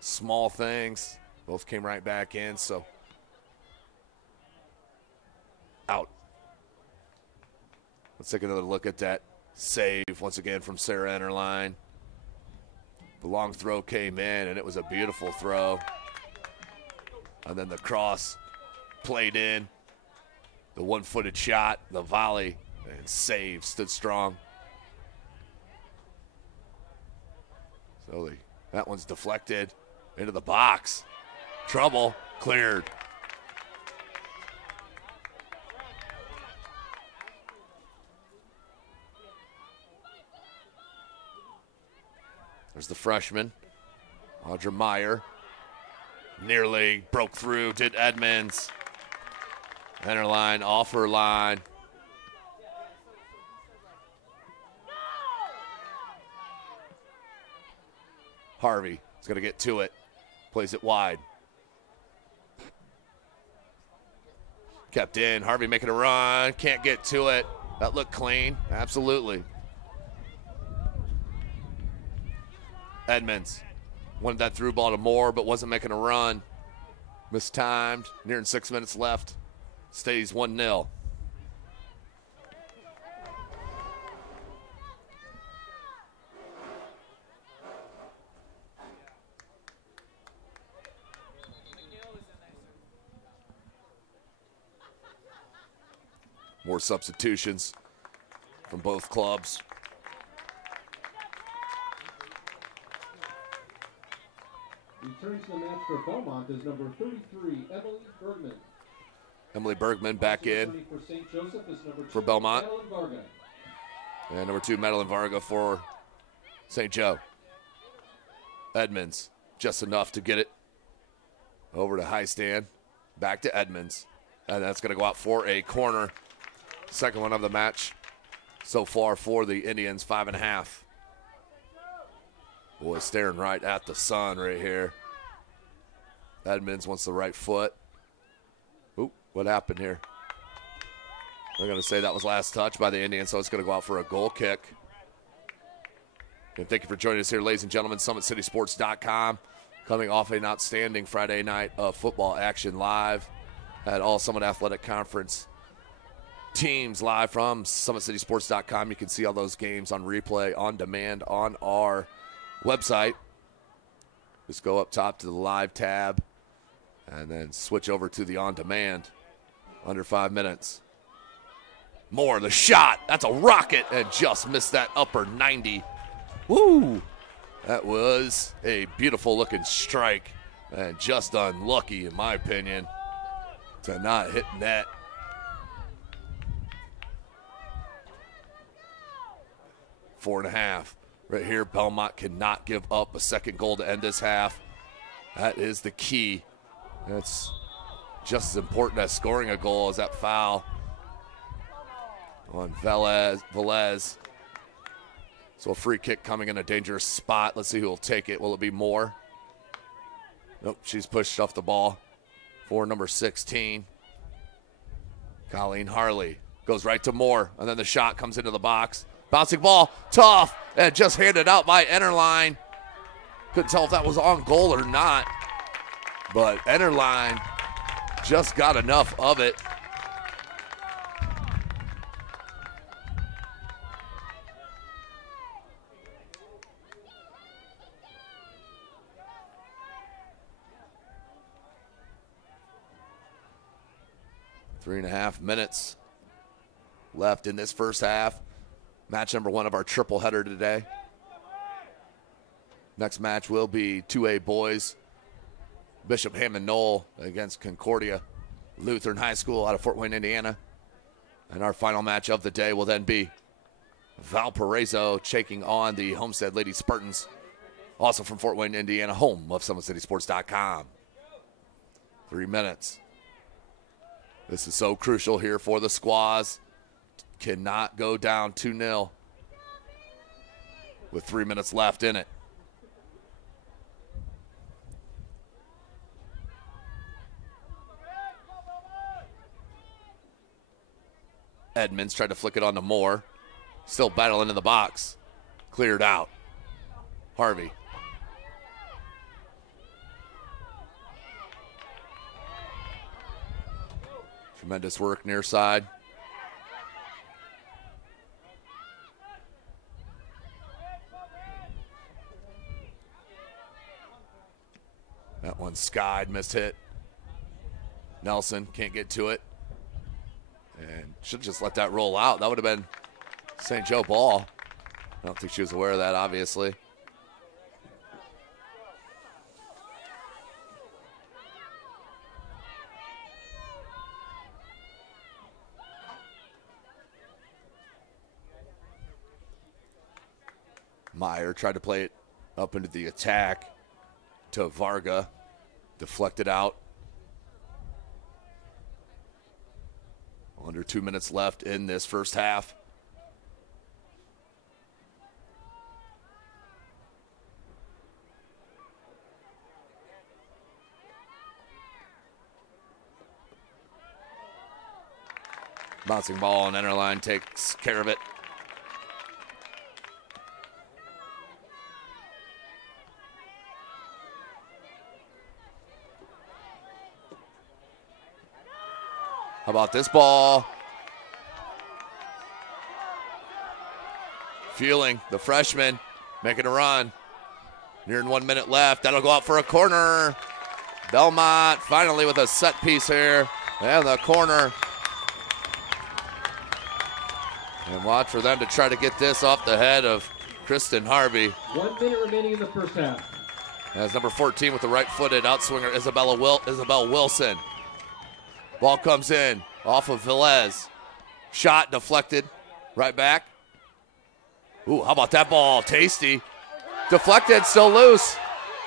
small things. Both came right back in, so out. Let's take another look at that save once again from Sarah Enterline. The long throw came in, and it was a beautiful throw. And then the cross played in. The one-footed shot, the volley, and save stood strong. So that one's deflected into the box. Trouble, cleared. There's the freshman, Audra Meyer. Nearly broke through, did Edmonds. Enterline off her line. Harvey is going to get to it. Plays it wide. Kept in. Harvey making a run. Can't get to it. That looked clean. Absolutely. Edmonds wanted that through ball to Moore, but wasn't making a run. Mistimed. Nearing 6 minutes left. Stays 1-0. More substitutions from both clubs. Returning to the match for Bellmont is number 33, Emily Bergman. Emily Bergman back in For St. Joseph is number for 2, Bellmont. Madeline Varga. And number 2, Madeline Varga for St. Joe. Edmonds, just enough to get it over to high stand. Back to Edmonds. And that's going to go out for a corner. Second one of the match so far for the Indians, 5.5. Boy, staring right at the sun right here. Edmonds wants the right foot. Oop, what happened here? They're going to say that was last touch by the Indians, so it's going to go out for a goal kick. And thank you for joining us here, ladies and gentlemen. SummitCitySports.com. coming off an outstanding Friday night of football action live. Had all Summit Athletic Conference teams live from SummitCitySports.com. You can see all those games on replay, on demand, on our website. Just go up top to the live tab and then switch over to the on demand. Under 5 minutes. Moore, the shot. That's a rocket, and just missed that upper 90. Woo! That was a beautiful looking strike, and just unlucky, in my opinion, to not hit net. Four and a half. Right here, Bellmont cannot give up a second goal to end this half. That is the key. That's just as important as scoring a goal as that foul on Velez. So a free kick coming in a dangerous spot. Let's see who will take it. Will it be Moore? Nope, she's pushed off the ball for number 16. Colleen Harley goes right to Moore, and then the shot comes into the box. Bouncing ball, tough, and just handed out by Enterline. Couldn't tell if that was on goal or not, but Enterline just got enough of it. Three and a half minutes left in this first half. Match number one of our triple header today. Next match will be 2A boys. Bishop Hammond Knoll against Concordia Lutheran High School out of Fort Wayne, Indiana. And our final match of the day will then be Valparaiso taking on the Homestead Lady Spartans, also from Fort Wayne, Indiana, home of SummitCitySports.com. 3 minutes. This is so crucial here for the Squaws. Cannot go down 2-0 with 3 minutes left in it. Edmonds tried to flick it on to Moore. Still battling in the box. Cleared out. Harvey. Tremendous work near side. That one skied, missed hit. Nelson can't get to it. And should just let that roll out. That would have been St. Joe ball. I don't think she was aware of that, obviously. Meyer tried to play it up into the attack to Varga. Deflected out. Under 2 minutes left in this first half. Bouncing ball on Enterline takes care of it. How about this ball? Fueling, the freshman, making a run. Nearing 1 minute left. That'll go out for a corner. Bellmont finally with a set piece here. And the corner. And watch for them to try to get this off the head of Kristen Harvey. 1 minute remaining in the first half. As number 14 with the right-footed outswinger, Isabel Wilson. Ball comes in off of Velez. Shot deflected. Right back. Ooh, how about that ball? Tasty. Deflected, still loose.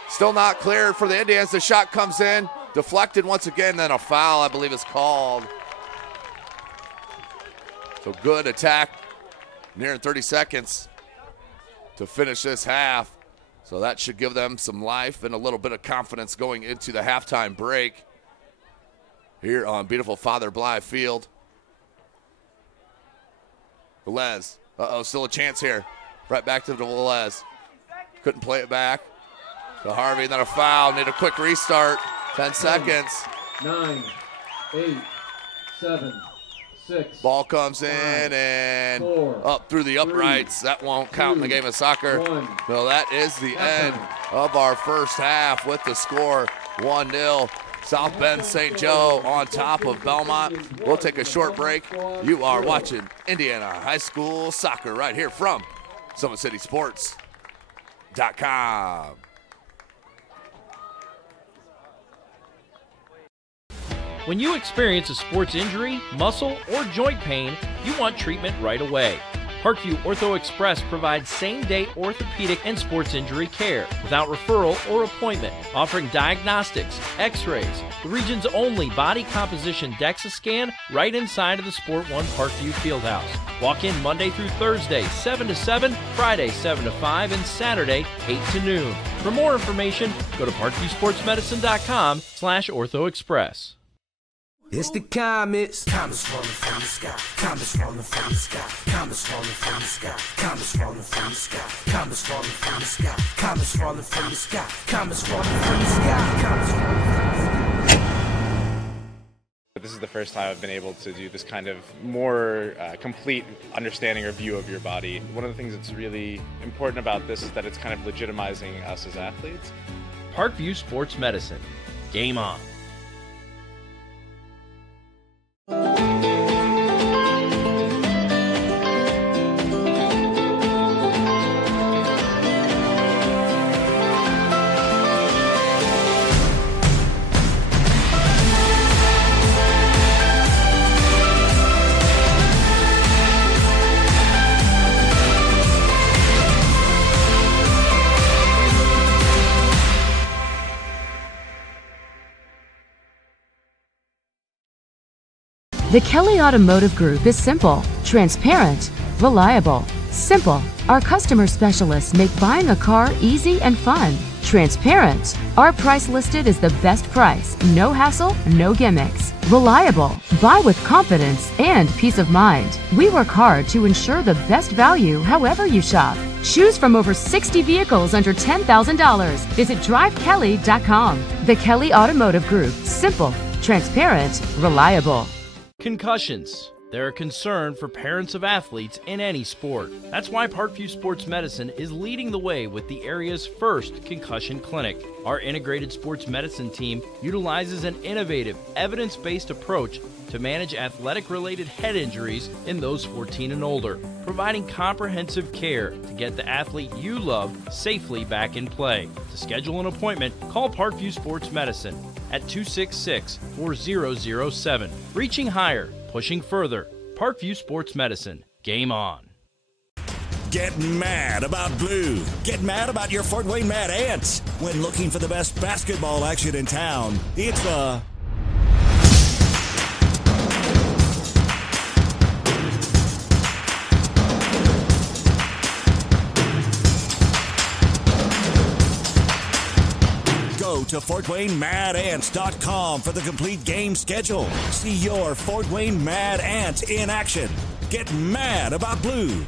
Still not cleared for the Indians. The shot comes in. Deflected once again, then a foul, I believe, is called. So good attack. Nearing 30 seconds to finish this half. So that should give them some life and a little bit of confidence going into the halftime break here on beautiful Father Blythe Field. Velez. Uh-oh, still a chance here. Right back to the Velez. Couldn't play it back. to Harvey, then a foul. Need a quick restart. 10 seconds. 9, 8, 7, 6. Ball comes in and up through the uprights. That won't count in the game of soccer. So that is the end of our first half with the score 1-0. South Bend St. Joe on top of Bellmont. We'll take a short break. You are watching Indiana High School Soccer right here from SummitCitySports.com. When you experience a sports injury, muscle, or joint pain, you want treatment right away. Parkview Ortho Express provides same-day orthopedic and sports injury care without referral or appointment, offering diagnostics, x-rays, the region's only body composition DEXA scan right inside of the Sport One Parkview Fieldhouse. Walk in Monday through Thursday, 7 to 7, Friday, 7 to 5, and Saturday, 8 to noon. For more information, go to parkviewsportsmedicine.com/orthoexpress. It's the comets. Comets falling from the sky. Comets falling from the sky. Comets falling from the sky. Comets falling from the sky. Comets falling from the sky. Comets falling from the sky. Comets falling from the sky. Comets falling from the sky. This is the first time I've been able to do this kind of more complete understanding or view of your body. One of the things that's really important about this is that it's kind of legitimizing us as athletes. Parkview Sports Medicine. Game on. The Kelly Automotive Group is simple, transparent, reliable. Simple. Our customer specialists make buying a car easy and fun. Transparent. Our price listed is the best price. No hassle, no gimmicks. Reliable. Buy with confidence and peace of mind. We work hard to ensure the best value however you shop. Choose from over 60 vehicles under $10,000. Visit drivekelly.com. The Kelly Automotive Group. Simple, transparent, reliable. Concussions. They're a concern for parents of athletes in any sport. That's why Parkview Sports Medicine is leading the way with the area's first concussion clinic. Our integrated sports medicine team utilizes an innovative, evidence-based approach to manage athletic-related head injuries in those 14 and older, providing comprehensive care to get the athlete you love safely back in play. To schedule an appointment, call Parkview Sports Medicine at 266-4007. Reaching higher, pushing further. Parkview Sports Medicine. Game on. Get mad about blue. Get mad about your Fort Wayne Mad Ants. When looking for the best basketball action in town, it's the Go to FortWayneMadAnts.com for the complete game schedule. See your Fort Wayne Mad Ant in action. Get mad about blue.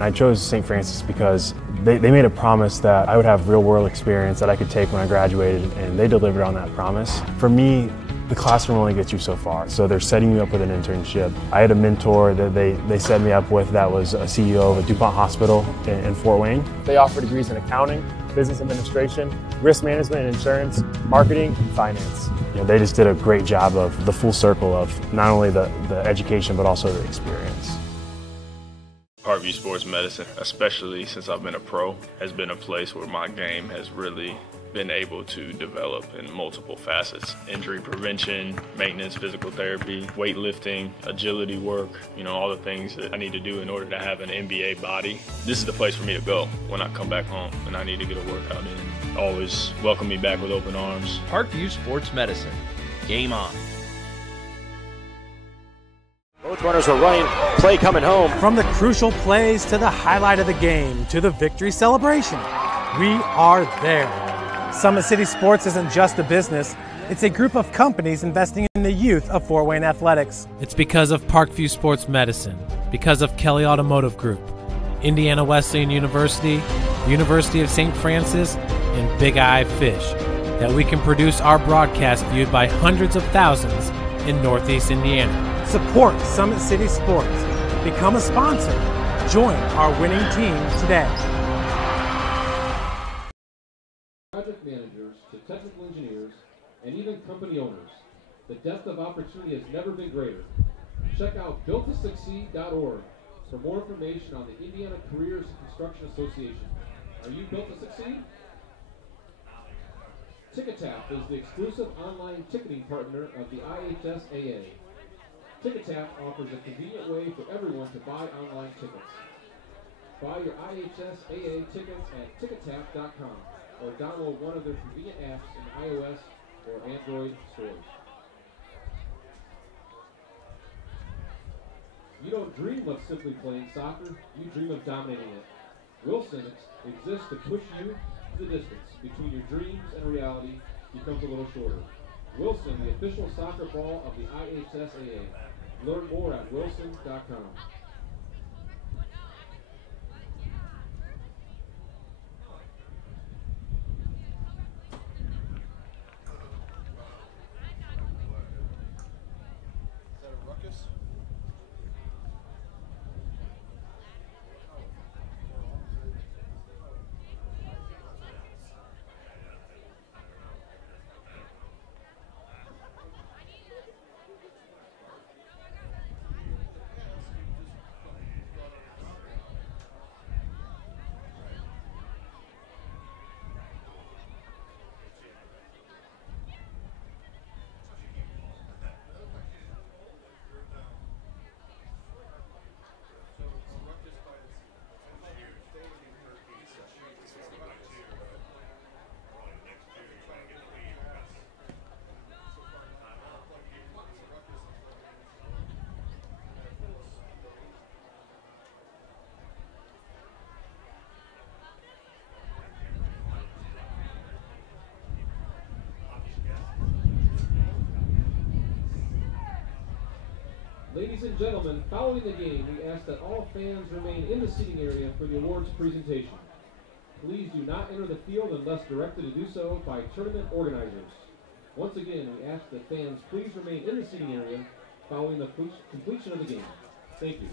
I chose St. Francis because they made a promise that I would have real-world experience that I could take when I graduated, and they delivered on that promise. For me, the classroom only gets you so far, so they're setting you up with an internship. I had a mentor that they set me up with that was a CEO of a DuPont hospital in Fort Wayne. They offer degrees in accounting, business administration, risk management and insurance, marketing, and finance. They just did a great job of the full circle of not only the education but also the experience. Parkview Sports Medicine, especially since I've been a pro, has been a place where my game has really been able to develop in multiple facets. Injury prevention, maintenance, physical therapy, weightlifting, agility work, all the things that I need to do in order to have an NBA body. This is the place for me to go when I come back home and I need to get a workout in. Always welcome me back with open arms. Parkview Sports Medicine. Game on. Both runners are running, play coming home. From the crucial plays to the highlight of the game to the victory celebration, we are there. Summit City Sports isn't just a business, it's a group of companies investing in the youth of Fort Wayne athletics. It's because of Parkview Sports Medicine, because of Kelly Automotive Group, Indiana Wesleyan University, University of St. Francis, and Big Eye Fish, that we can produce our broadcast viewed by hundreds of thousands in Northeast Indiana. Support Summit City Sports. Become a sponsor. Join our winning team today. Project managers to technical engineers and even company owners, the depth of opportunity has never been greater. Check out builttosucceed.org for more information on the Indiana Careers and Construction Association. Are you built to succeed? TicketTap is the exclusive online ticketing partner of the IHSAA. TicketTap offers a convenient way for everyone to buy online tickets. Buy your IHSAA tickets at tickettap.com or download one of their convenient apps in iOS or Android stores. You don't dream of simply playing soccer, you dream of dominating it. Wilson exists to push you to the distance between your dreams and reality becomes a little shorter. Wilson, the official soccer ball of the IHSAA. Learn more at wilson.com. Ladies and gentlemen, following the game, we ask that all fans remain in the seating area for the awards presentation. Please do not enter the field unless directed to do so by tournament organizers. Once again, we ask that fans please remain in the seating area following the completion of the game. Thank you.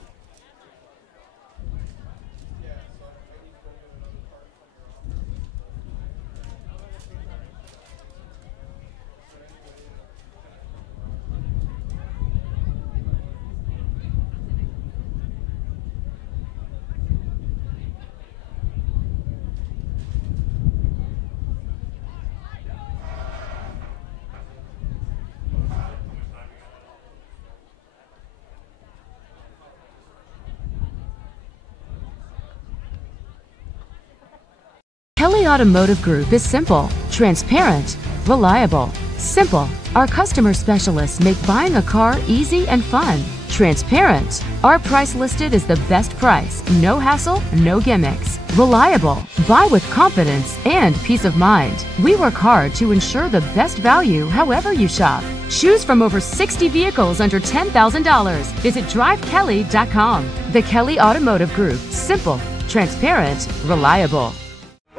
Kelly Automotive Group is simple, transparent, reliable. Simple. Our customer specialists make buying a car easy and fun. Transparent. Our price listed is the best price. No hassle, no gimmicks. Reliable. Buy with confidence and peace of mind. We work hard to ensure the best value however you shop. Choose from over 60 vehicles under $10,000. Visit drivekelly.com. The Kelly Automotive Group. Simple, transparent, reliable.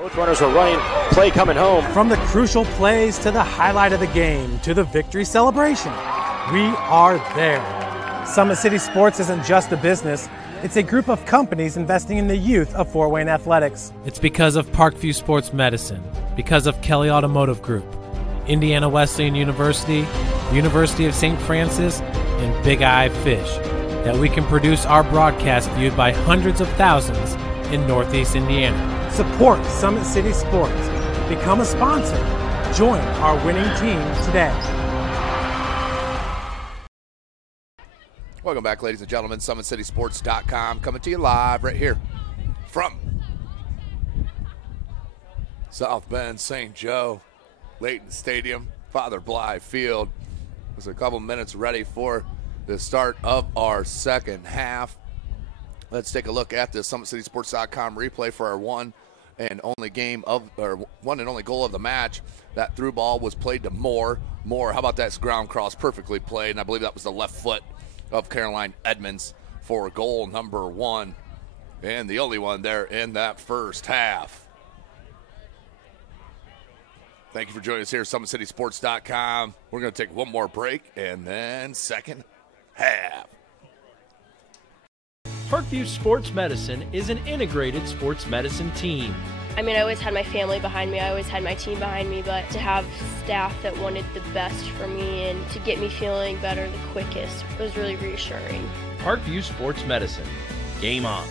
Both runners are running, play coming home. From the crucial plays to the highlight of the game to the victory celebration, we are there. Summit City Sports isn't just a business, it's a group of companies investing in the youth of Fort Wayne athletics. It's because of Parkview Sports Medicine, because of Kelly Automotive Group, Indiana Wesleyan University, University of St. Francis, and Big Eye Fish, that we can produce our broadcast viewed by hundreds of thousands in Northeast Indiana. Support Summit City Sports. Become a sponsor. Join our winning team today. Welcome back, ladies and gentlemen. SummitCitySports.com coming to you live right here from South Bend, St. Joe, Layton Stadium, Father Bly Field. There's a couple minutes ready for the start of our second half. Let's take a look at the SummitCitySports.com replay for our one and only goal of the match. That through ball was played to Moore. Moore, how about that ground cross? Perfectly played, and I believe that was the left foot of Caroline Edmonds for goal number one. and the only one there in that first half. Thank you for joining us here at SummitCitySports.com. We're going to take one more break and then second half. Parkview Sports Medicine is an integrated sports medicine team. I mean, I always had my family behind me. I always had my team behind me, but to have staff that wanted the best for me and to get me feeling better the quickest was really reassuring. Parkview Sports Medicine. Game on.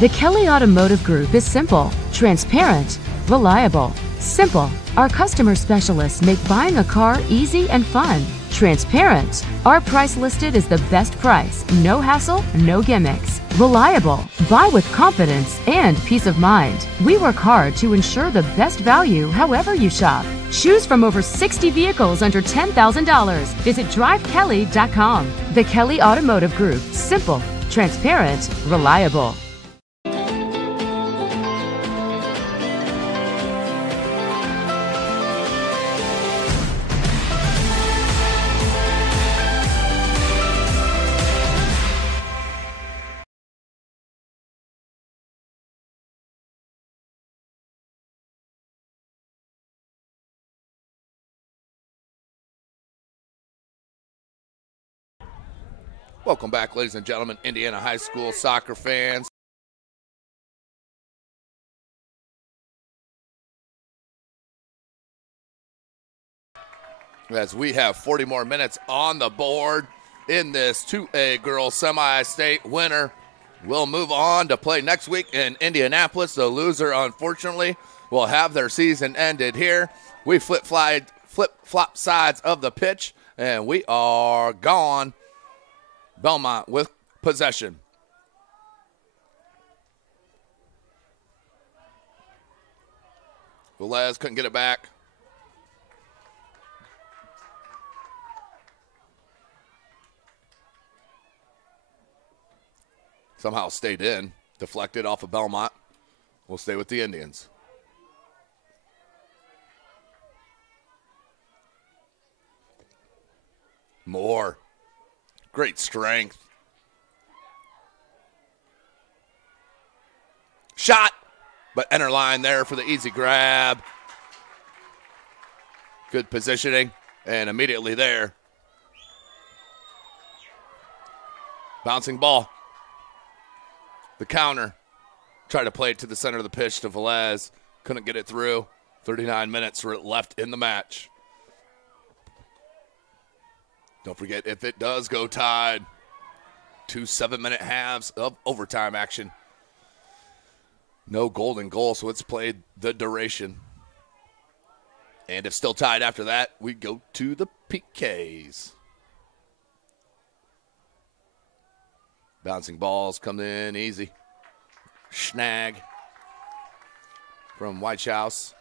The Kelly Automotive Group is simple, transparent, reliable. Simple. Our customer specialists make buying a car easy and fun. Transparent. Our price listed is the best price. No hassle, no gimmicks. Reliable. Buy with confidence and peace of mind. We work hard to ensure the best value however you shop. Choose from over 60 vehicles under $10,000. Visit drivekelly.com. The Kelly Automotive Group. Simple, transparent, reliable. Welcome back, ladies and gentlemen, Indiana high school soccer fans. As we have 40 more minutes on the board in this 2A girls semi-state winner will move on to play next week in Indianapolis. The loser, unfortunately, will have their season ended here. We flip-flop sides of the pitch, and we are gone. Bellmont with possession. Velez couldn't get it back. Somehow stayed in. Deflected off of Bellmont. We'll stay with the Indians. Moore. Great strength. Shot, but enter line there for the easy grab. Good positioning, and immediately there. Bouncing ball. The counter. Tried to play it to the center of the pitch to Velez. Couldn't get it through. 39 minutes left in the match. Don't forget, if it does go tied, 2 7-minute halves of overtime action. No golden goal, so it's played the duration. And if still tied after that, we go to the PKs. Bouncing balls come in easy. Snag from White House.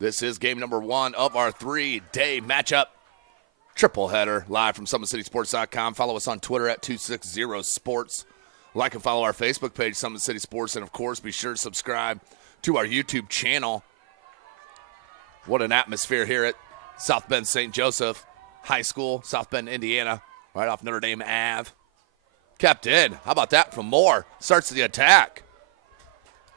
This is game number 1 of our 3-day matchup. Triple header live from SummitCitySports.com. Follow us on Twitter at 260sports. Like and follow our Facebook page, Summit City Sports. And, of course, be sure to subscribe to our YouTube channel. What an atmosphere here at South Bend St. Joseph High School, South Bend, Indiana, right off Notre Dame Ave. Kept in. How about that from Moore? Starts the attack.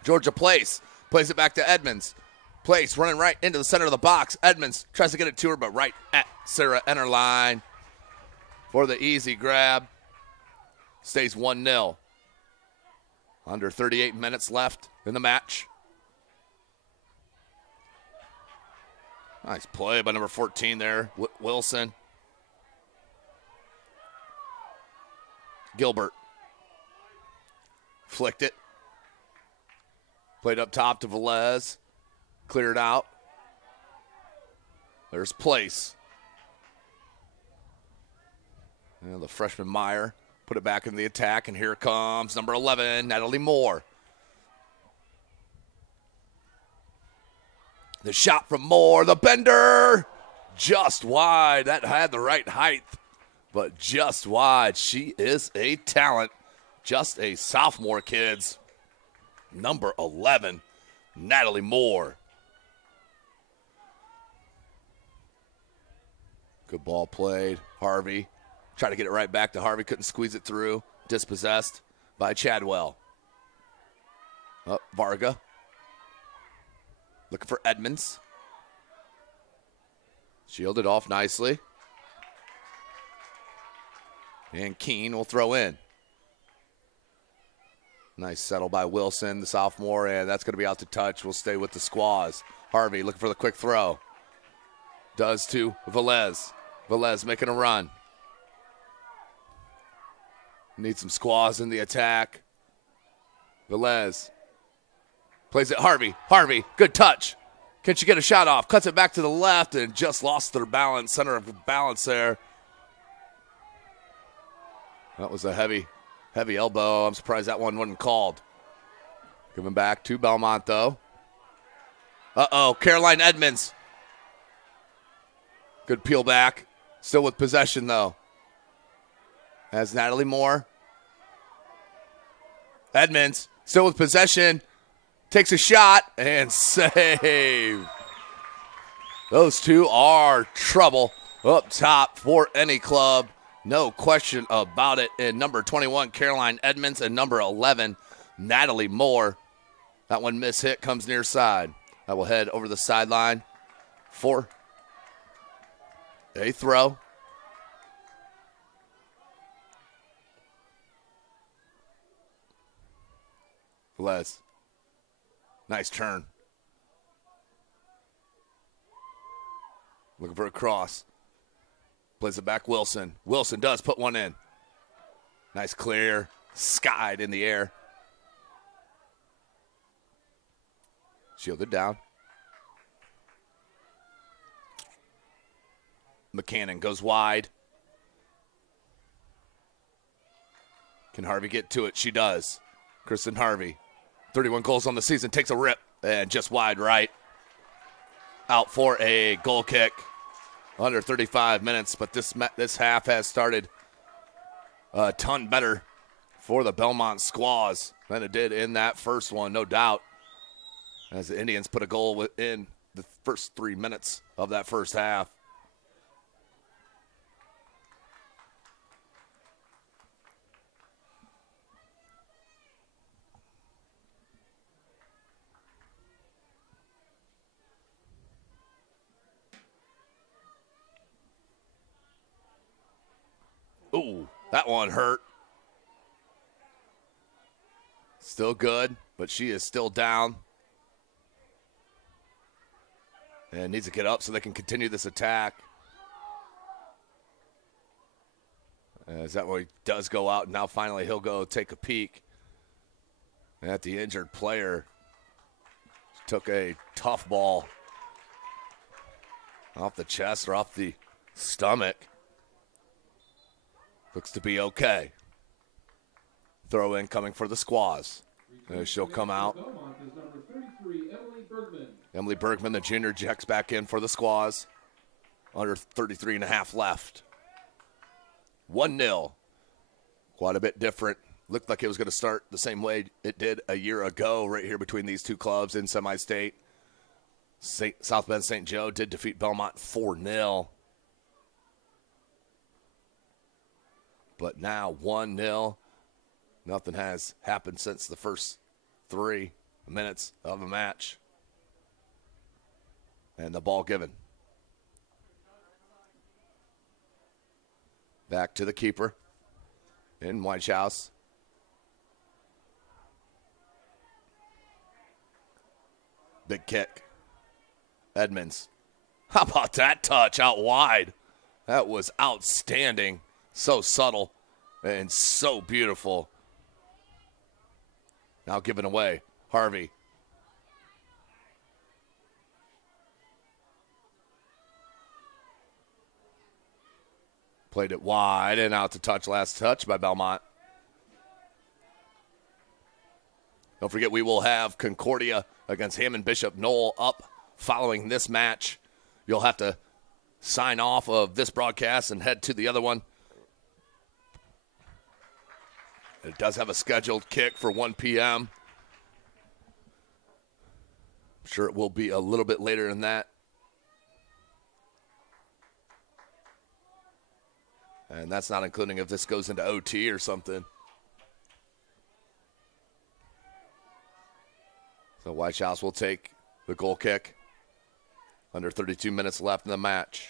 Georgia Place plays it back to Edmonds. Place running right into the center of the box. Edmonds tries to get it to her, but right at Sarah enter line for the easy grab. Stays 1-0. Under 38 minutes left in the match. Nice play by number 14 there, Wilson. Gilbert flicked it. Played up top to Velez. Cleared out. There's Place. And the freshman Meyer put it back in the attack, and here comes number 11, Natalie Moore. The shot from Moore, the bender, just wide. That had the right height, but just wide. She is a talent. Just a sophomore, kids. Number 11, Natalie Moore. Good ball played. Harvey Try to get it right back to Harvey. Couldn't squeeze it through. Dispossessed by Chadwell. Up, Varga. Looking for Edmonds. Shielded off nicely. And Keene will throw in. Nice settle by Wilson, the sophomore, and that's going to be out to touch. We'll stay with the Squaws. Harvey looking for the quick throw. Does to Velez. Velez making a run. Need some Squaws in the attack. Velez plays it. Harvey. Harvey, good touch. Can she get a shot off? Cuts it back to the left and just lost their balance, center of balance there. That was a heavy elbow. I'm surprised that one wasn't called. Giving back to Bellmont, though. Caroline Edmonds. Good peel back. Still with possession, though. As Natalie Moore. Edmonds, still with possession. Takes a shot and save. Those two are trouble up top for any club. No question about it. And number 21, Caroline Edmonds, and number 11, Natalie Moore. That one miss hit comes near side. I will head over the sideline for a throw. Les. Nice turn. Looking for a cross. Plays it back, Wilson. Wilson does put one in. Nice clear. Skied in the air. Shielded down. McCannon goes wide. Can Harvey get to it? She does. Kristen Harvey. 31 goals on the season. Takes a rip. And just wide right. Out for a goal kick. Under 35 minutes, but this half has started a ton better for the Bellmont Squaws than it did in that first one, no doubt. As the Indians put a goal within the first 3 minutes of that first half. Ooh, that one hurt. Still good, but she is still down. And needs to get up so they can continue this attack. As that one does go out, and now finally he'll go take a peek at the injured player. Took a tough ball off the chest or off the stomach. Looks to be okay. Throw in coming for the Squaws. She'll come out. Emily Bergman, the junior, checks back in for the Squaws. Under 33 and a half left. 1-0. Quite a bit different. Looked like it was going to start the same way it did a year ago right here between these two clubs in semi-state. South Bend St. Joe did defeat Bellmont 4-0. But now 1-0. Nothing has happened since the first 3 minutes of a match. And the ball given. Back to the keeper in Whitehouse. Big kick. Edmonds. How about that touch out wide? That was outstanding. So subtle and so beautiful. Now given away. Harvey. Played it wide and out to touch. Last touch by Bellmont. Don't forget, we will have Concordia against Hammond Bishop Knoll up following this match. You'll have to sign off of this broadcast and head to the other one. It does have a scheduled kick for 1 p.m. I'm sure it will be a little bit later than that. And that's not including if this goes into OT or something. So White House will take the goal kick. Under 32 minutes left in the match.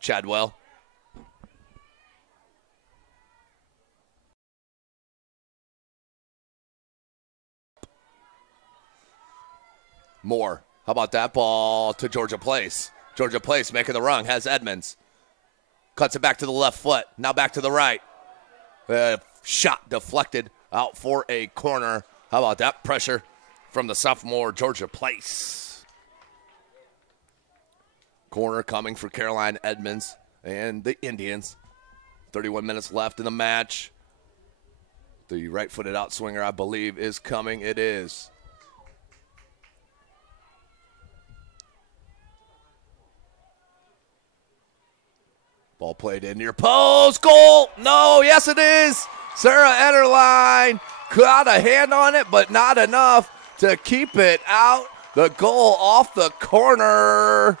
Chadwell. Moore. How about that ball to Georgia Place? Georgia Place making the run. Has Edmonds. Cuts it back to the left foot. Now back to the right. Shot deflected out for a corner. How about that pressure from the sophomore Georgia Place? Corner coming for Caroline Edmonds and the Indians. 31 minutes left in the match. The right-footed outswinger, I believe, is coming. It is. Ball played in near post. Goal. No, yes it is. Sarah Ederline got a hand on it, but not enough to keep it out. The goal off the corner.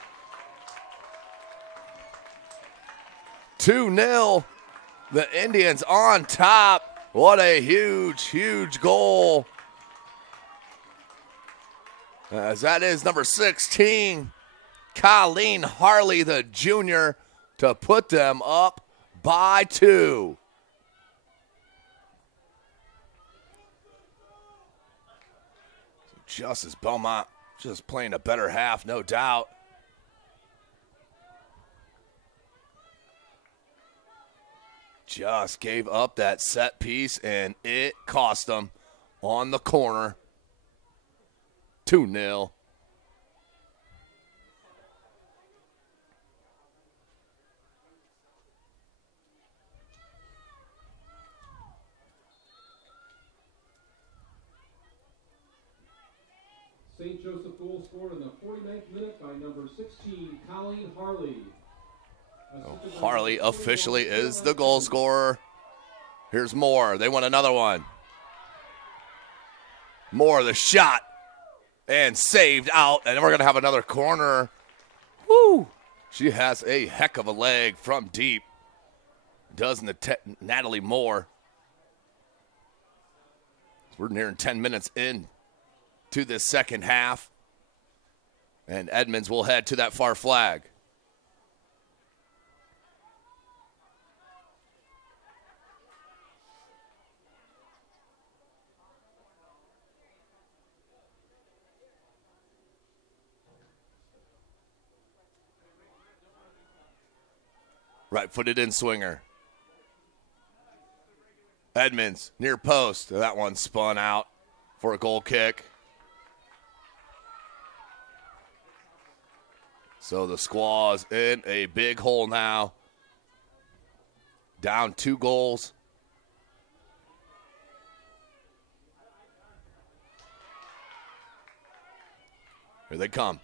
2-0. The Indians on top. What a huge, huge goal. As that is number 16, Colleen Harley, the junior, to put them up by 2. Just as Bellmont just playing a better half, no doubt. Just gave up that set piece, and it cost them on the corner. 2-0. St. Joseph goal scored in the 49th minute by number 16, Colleen Harley. Harley officially is the goal scorer. Here's Moore. They want another one. Moore, the shot, and saved out. And then we're going to have another corner. Woo! She has a heck of a leg from deep. Doesn't Natalie Moore. We're nearing 10 minutes in to this second half. And Edmonds will head to that far flag. Right-footed in swinger. Edmonds near post. That one spun out for a goal kick. So the Squaws in a big hole now. Down 2 goals. Here they come.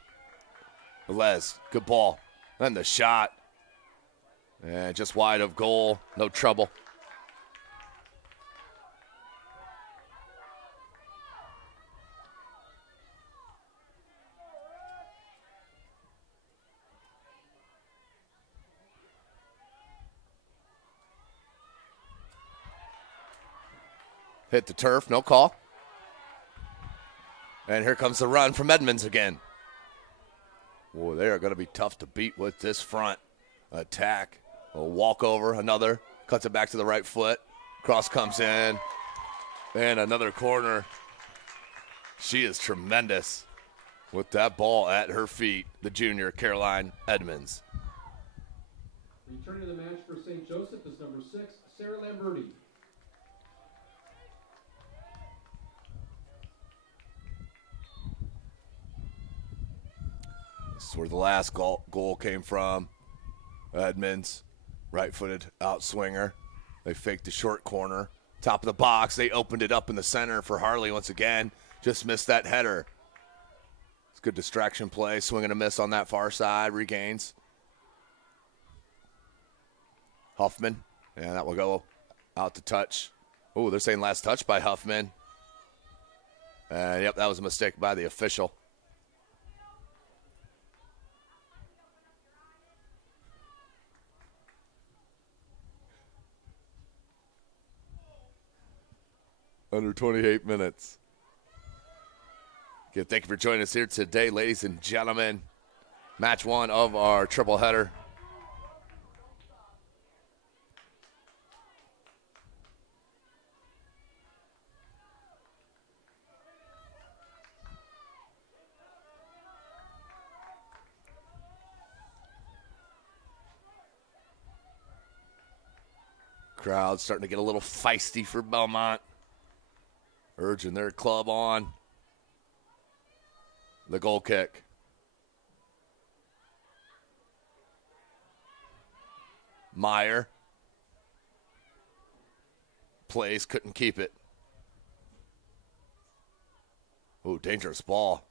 Velez, good ball. Then the shot. And just wide of goal. No trouble. Hit the turf, no call. And here comes the run from Edmonds again. Boy, they are going to be tough to beat with this front attack. A walkover, another. Cuts it back to the right foot. Cross comes in. And another corner. She is tremendous with that ball at her feet, the junior Caroline Edmonds. Returning to the match for St. Joseph is number 6, Sarah Lamberti. This is where the last goal came from. Edmonds, right-footed outswinger. They faked the short corner. Top of the box. They opened it up in the center for Harley once again. Just missed that header. It's good distraction play. Swing and a miss on that far side. Regains. Huffman. And that will go out to touch. Oh, they're saying last touch by Huffman. Yep, that was a mistake by the official. Under 28 minutes. Again, thank you for joining us here today, ladies and gentlemen. Match one of our triple header. Crowd starting to get a little feisty for Bellmont. Urging their club on. The goal kick. Meyer. Plays, couldn't keep it. Ooh, dangerous ball.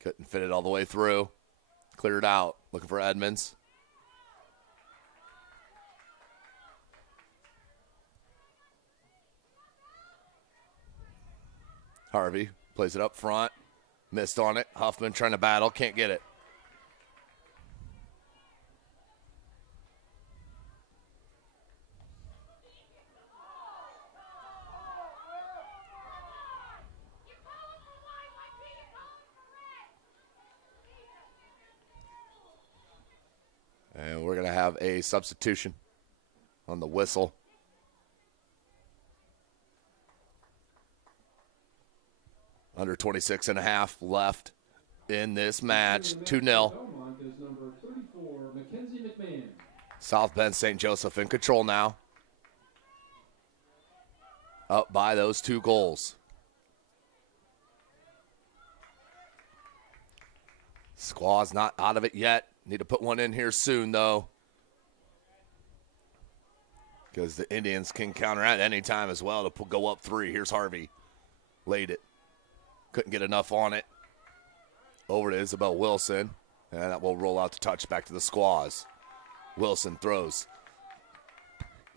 Couldn't fit it all the way through. Cleared out. Looking for Edmonds. Harvey plays it up front. Missed on it. Huffman trying to battle. Can't get it. And we're going to have a substitution on the whistle. Under 26 and a half left in this match. 2-0. South Bend St. Joseph in control now. Up by those 2 goals. Squaw's not out of it yet. Need to put one in here soon, though. Because the Indians can counter at any time as well to go up 3. Here's Harvey. Laid it. Couldn't get enough on it. Over to Isabel Wilson. And that will roll out the touch back to the Squaws. Wilson throws.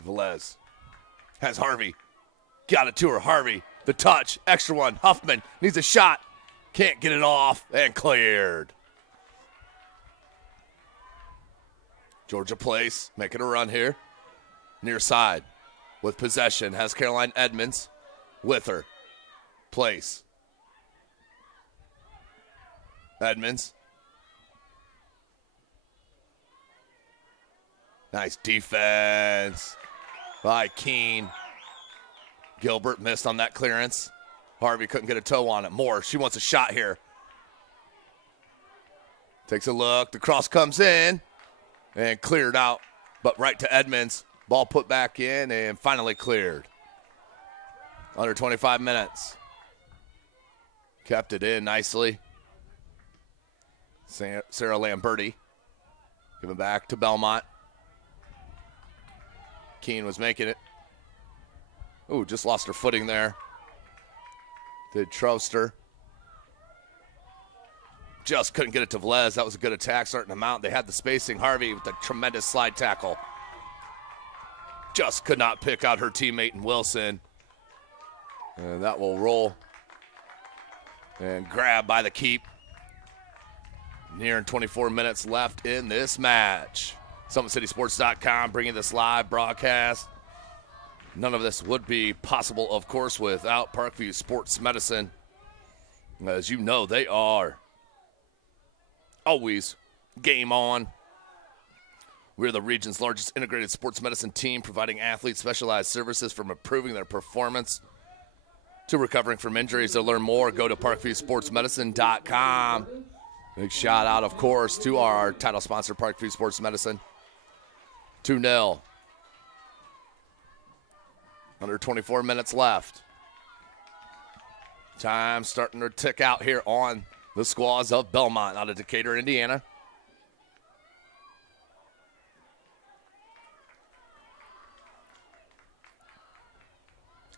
Velez has Harvey. Got it to her. Harvey. The touch. Extra one. Huffman needs a shot. Can't get it off. And cleared. Georgia Place making a run here. Near side. With possession. Has Caroline Edmonds with her. Place. Edmonds. Nice defense by Keene. Gilbert missed on that clearance. Harvey couldn't get a toe on it. Moore, she wants a shot here. Takes a look. The cross comes in and cleared out, but right to Edmonds. Ball put back in and finally cleared. Under 25 minutes. Kept it in nicely. Sarah Lamberti. Giving back to Bellmont. Keene was making it. Ooh, just lost her footing there. Did Troster. Just couldn't get it to Velez. That was a good attack starting to mount. They had the spacing. Harvey with a tremendous slide tackle. Just could not pick out her teammate in Wilson. And that will roll. And grab by the keep. Nearing 24 minutes left in this match. SummitCitySports.com bringing this live broadcast. None of this would be possible, of course, without Parkview Sports Medicine. As you know, they are always game on. We're the region's largest integrated sports medicine team, providing athletes specialized services from improving their performance to recovering from injuries. To learn more, go to ParkviewSportsMedicine.com. Big shout out, of course, to our title sponsor, Parkview Sports Medicine. 2-0. Under 24 minutes left. Time starting to tick out here on the Squaws of Bellmont out of Decatur, Indiana.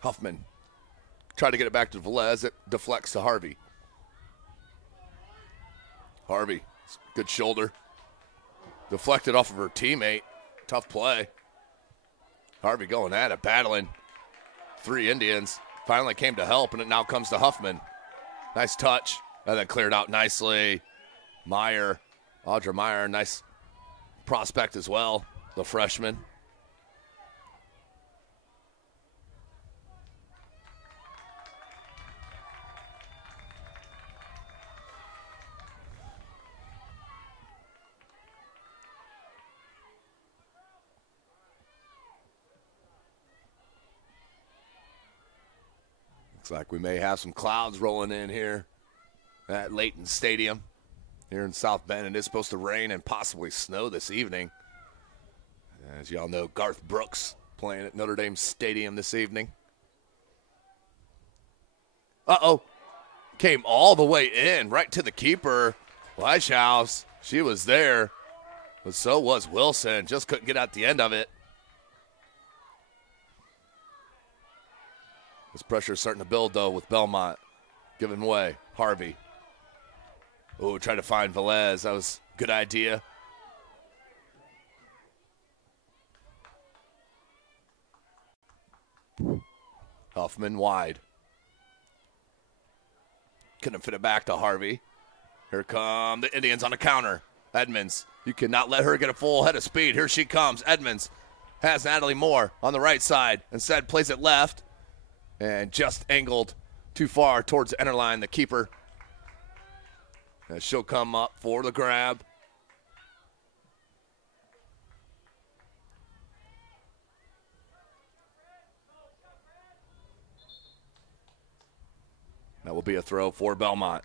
Huffman tried to get it back to Velez. It deflects to Harvey. Harvey, good shoulder. Deflected off of her teammate. Tough play. Harvey going at it, battling 3 Indians. finally came to help, and it now comes to Huffman. Nice touch, and then cleared out nicely. Meyer, Audra Meyer, nice prospect as well, the freshman. Looks like we may have some clouds rolling in here at Layton Stadium here in South Bend. It is supposed to rain and possibly snow this evening. As y'all know, Garth Brooks playing at Notre Dame Stadium this evening. Uh-oh. Came all the way in, right to the keeper. Weishaupt, she was there, but so was Wilson. Just couldn't get out the end of it. This pressure is starting to build, though, with Bellmont giving way. Harvey. Oh, trying to find Velez. That was a good idea. Huffman wide. Couldn't fit it back to Harvey. Here come the Indians on the counter. Edmonds, you cannot let her get a full head of speed. Here she comes. Edmonds has Natalie Moore on the right side. Instead, plays it left. And just angled too far towards the inner line, the keeper. And she'll come up for the grab. That will be a throw for Bellmont.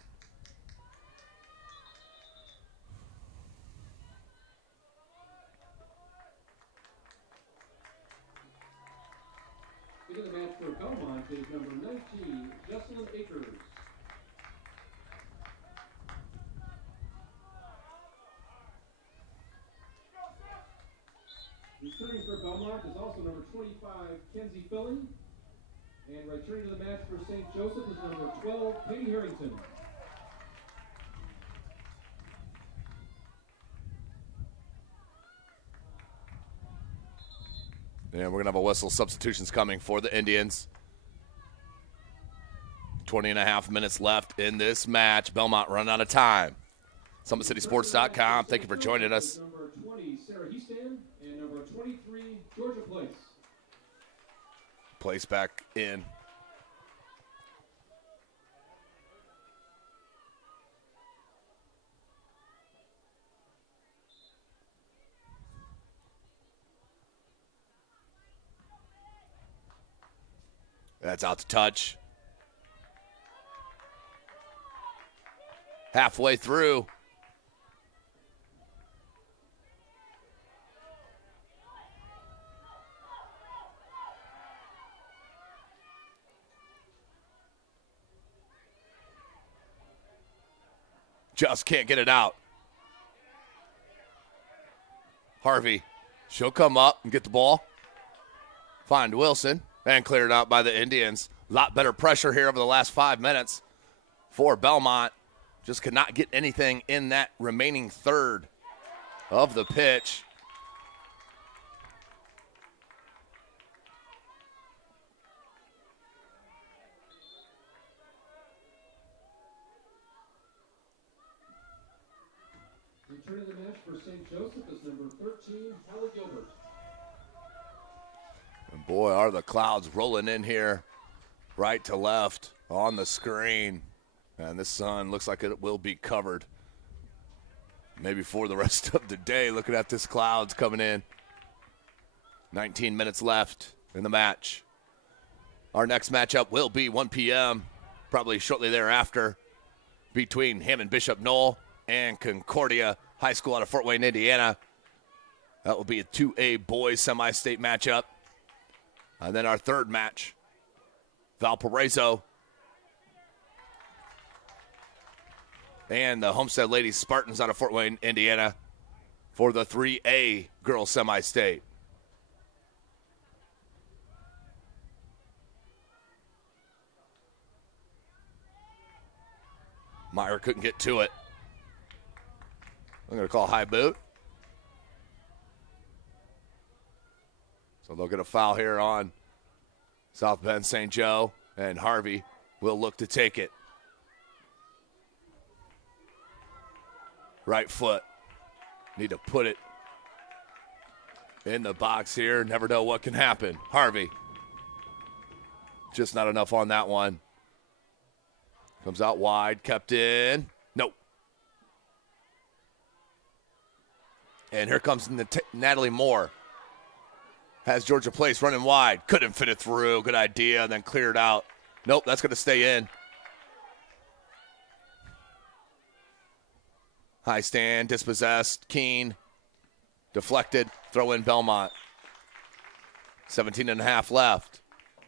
In the match for Bellmont is number 19, Jocelyn Akers. Returning for Bellmont is also number 25, Kenzie Filling. And returning to the match for St. Joseph is number 12, Katie Harrington. And we're going to have a whistle. Substitutions coming for the Indians. 20.5 minutes left in this match. Bellmont running out of time. SummitCitySports.com. Thank you for joining us. Number 20, Sarah Heastan, and number 23, Georgia Place. Place back in. That's out to touch. Halfway through. Just can't get it out. Harvey, she'll come up and get the ball. Find Wilson. And cleared out by the Indians. A lot better pressure here over the last 5 minutes for Bellmont. Just could not get anything in that remaining third of the pitch. Returning the match for St. Joseph is number 13, Hallie Gilbert. And boy, are the clouds rolling in here right to left on the screen. And this sun looks like it will be covered maybe for the rest of the day. Looking at this clouds coming in. 19 minutes left in the match. Our next matchup will be 1 p.m., probably shortly thereafter, between Hammond Bishop Knoll and Concordia High School out of Fort Wayne, Indiana. That will be a 2A boys semi-state matchup. And then our third match, Valparaiso and the Homestead Ladies Spartans out of Fort Wayne, Indiana for the 3A girls semi-state. Meyer couldn't get to it. I'm going to call high boot. So they'll get a foul here on South Bend St. Joe. And Harvey will look to take it. Right foot. Need to put it in the box here. Never know what can happen. Harvey. Just not enough on that one. Comes out wide. Kept in. Nope. And here comes Natalie Moore. Has Georgia Place running wide. Couldn't fit it through. Good idea. And then cleared out. Nope, that's going to stay in. High stand, dispossessed. Keene. Deflected. Throw in Bellmont. 17.5 left.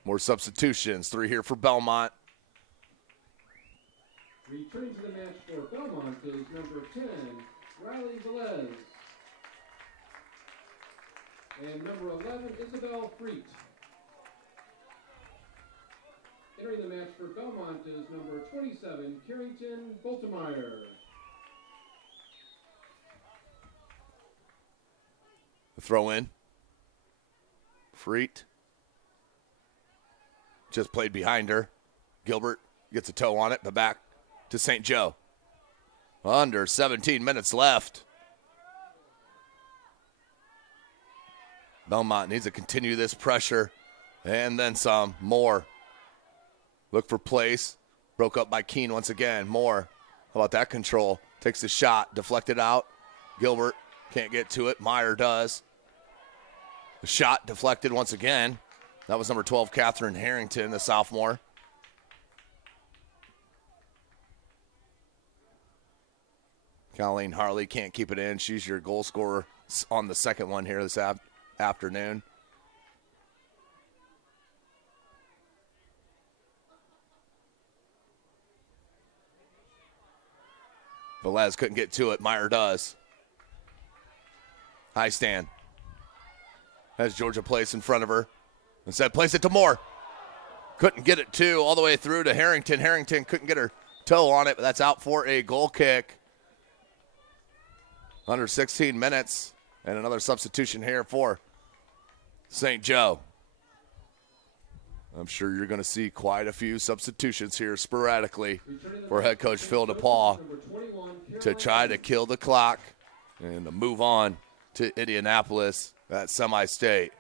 More substitutions. 3 here for Bellmont. Returning to the match for Bellmont is number 10, Riley Velez. And number 11, Isabel Freet. Entering the match for Bellmont is number 27, Carrington Boltemeyer. The throw in. Freet. Just played behind her. Gilbert gets a toe on it, but back to St. Joe. Under 17 minutes left. Bellmont needs to continue this pressure and then some. More. Look for place. Broke up by Keene once again. More. How about that control? Takes the shot. Deflected out. Gilbert can't get to it. Meyer does. The shot deflected once again. That was number 12, Catherine Harrington, the sophomore. Colleen Harley can't keep it in. She's your goal scorer on the second one here this afternoon. Velez couldn't get to it. Meyer does. High stand. Has Georgia Place in front of her. Instead, place it to Moore. Couldn't get it to all the way through to Harrington. Harrington couldn't get her toe on it, but that's out for a goal kick. Under 16 minutes. And another substitution here for St. Joe. I'm sure you're going to see quite a few substitutions here sporadically for head coach Phil DePaul to try to kill the clock and to move on to Indianapolis at semi-state.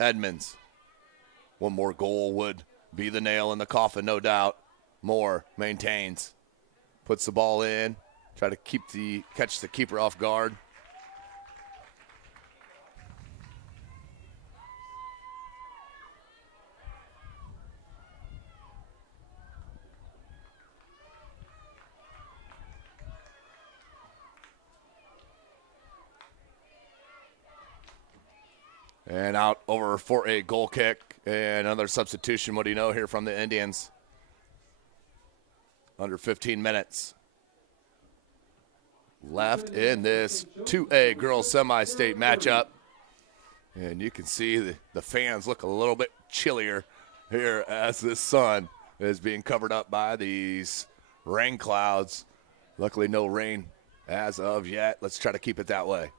Edmonds. One more goal would be the nail in the coffin, no doubt. Moore maintains. Puts the ball in. Try to catch the keeper off guard. And out over for a goal kick and another substitution. What do you know here from the Indians? Under 15 minutes left in this 2A girls semi-state matchup. And you can see the fans look a little bit chillier here as the sun is being covered up by these rain clouds. Luckily no rain as of yet. Let's try to keep it that way.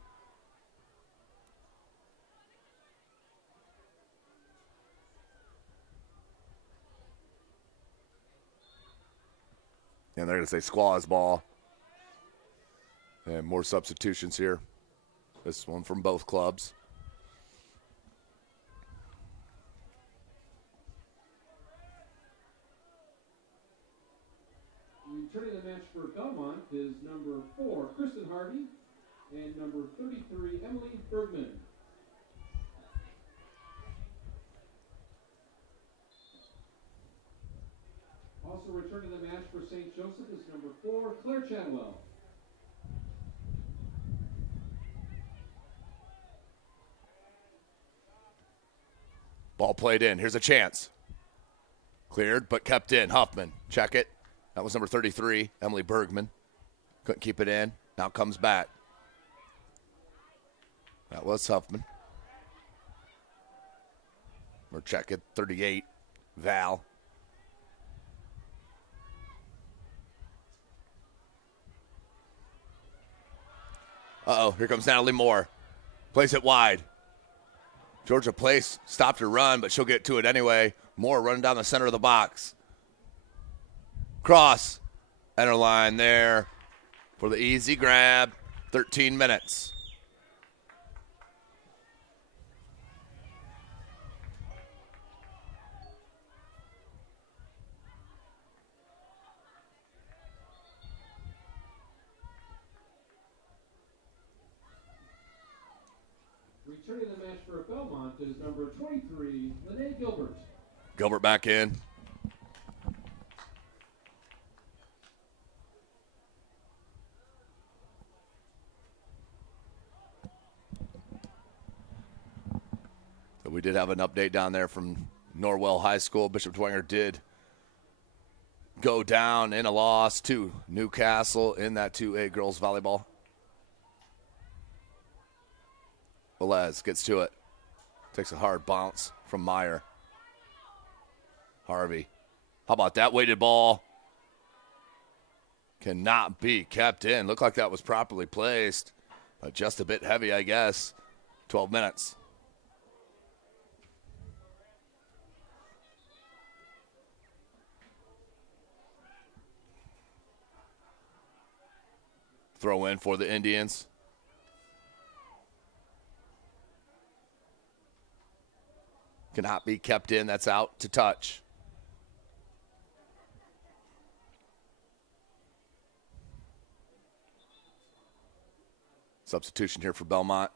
And they're going to say squaws ball. And more substitutions here. This one from both clubs. Returning the match for Bellmont is number 4, Kristen Harvey, and number 33, Emily Bergman. Also returning the match for St. Joseph is number 4, Claire Chadwell. Ball played in. Here's a chance. Cleared, but kept in. Huffman, check it. That was number 33, Emily Bergman. Couldn't keep it in. Now comes back. That was Huffman. Or check it, 38, Val. Uh-oh, here comes Natalie Moore. Plays it wide. Georgia Place stopped her run, but she'll get to it anyway. Moore running down the center of the box. Cross. Enter line there for the easy grab. 13 minutes. Returning the match for Bellmont is number 23, Lene Gilbert. Gilbert back in. So we did have an update down there from Norwell High School. Bishop Dwenger did go down in a loss to Newcastle in that 2A girls volleyball. Velez gets to it. Takes a hard bounce from Meyer. Harvey. How about that weighted ball? Cannot be kept in. Looked like that was properly placed, but just a bit heavy, I guess. 12 minutes. Throw in for the Indians. Cannot be kept in. That's out to touch. Substitution here for Bellmont.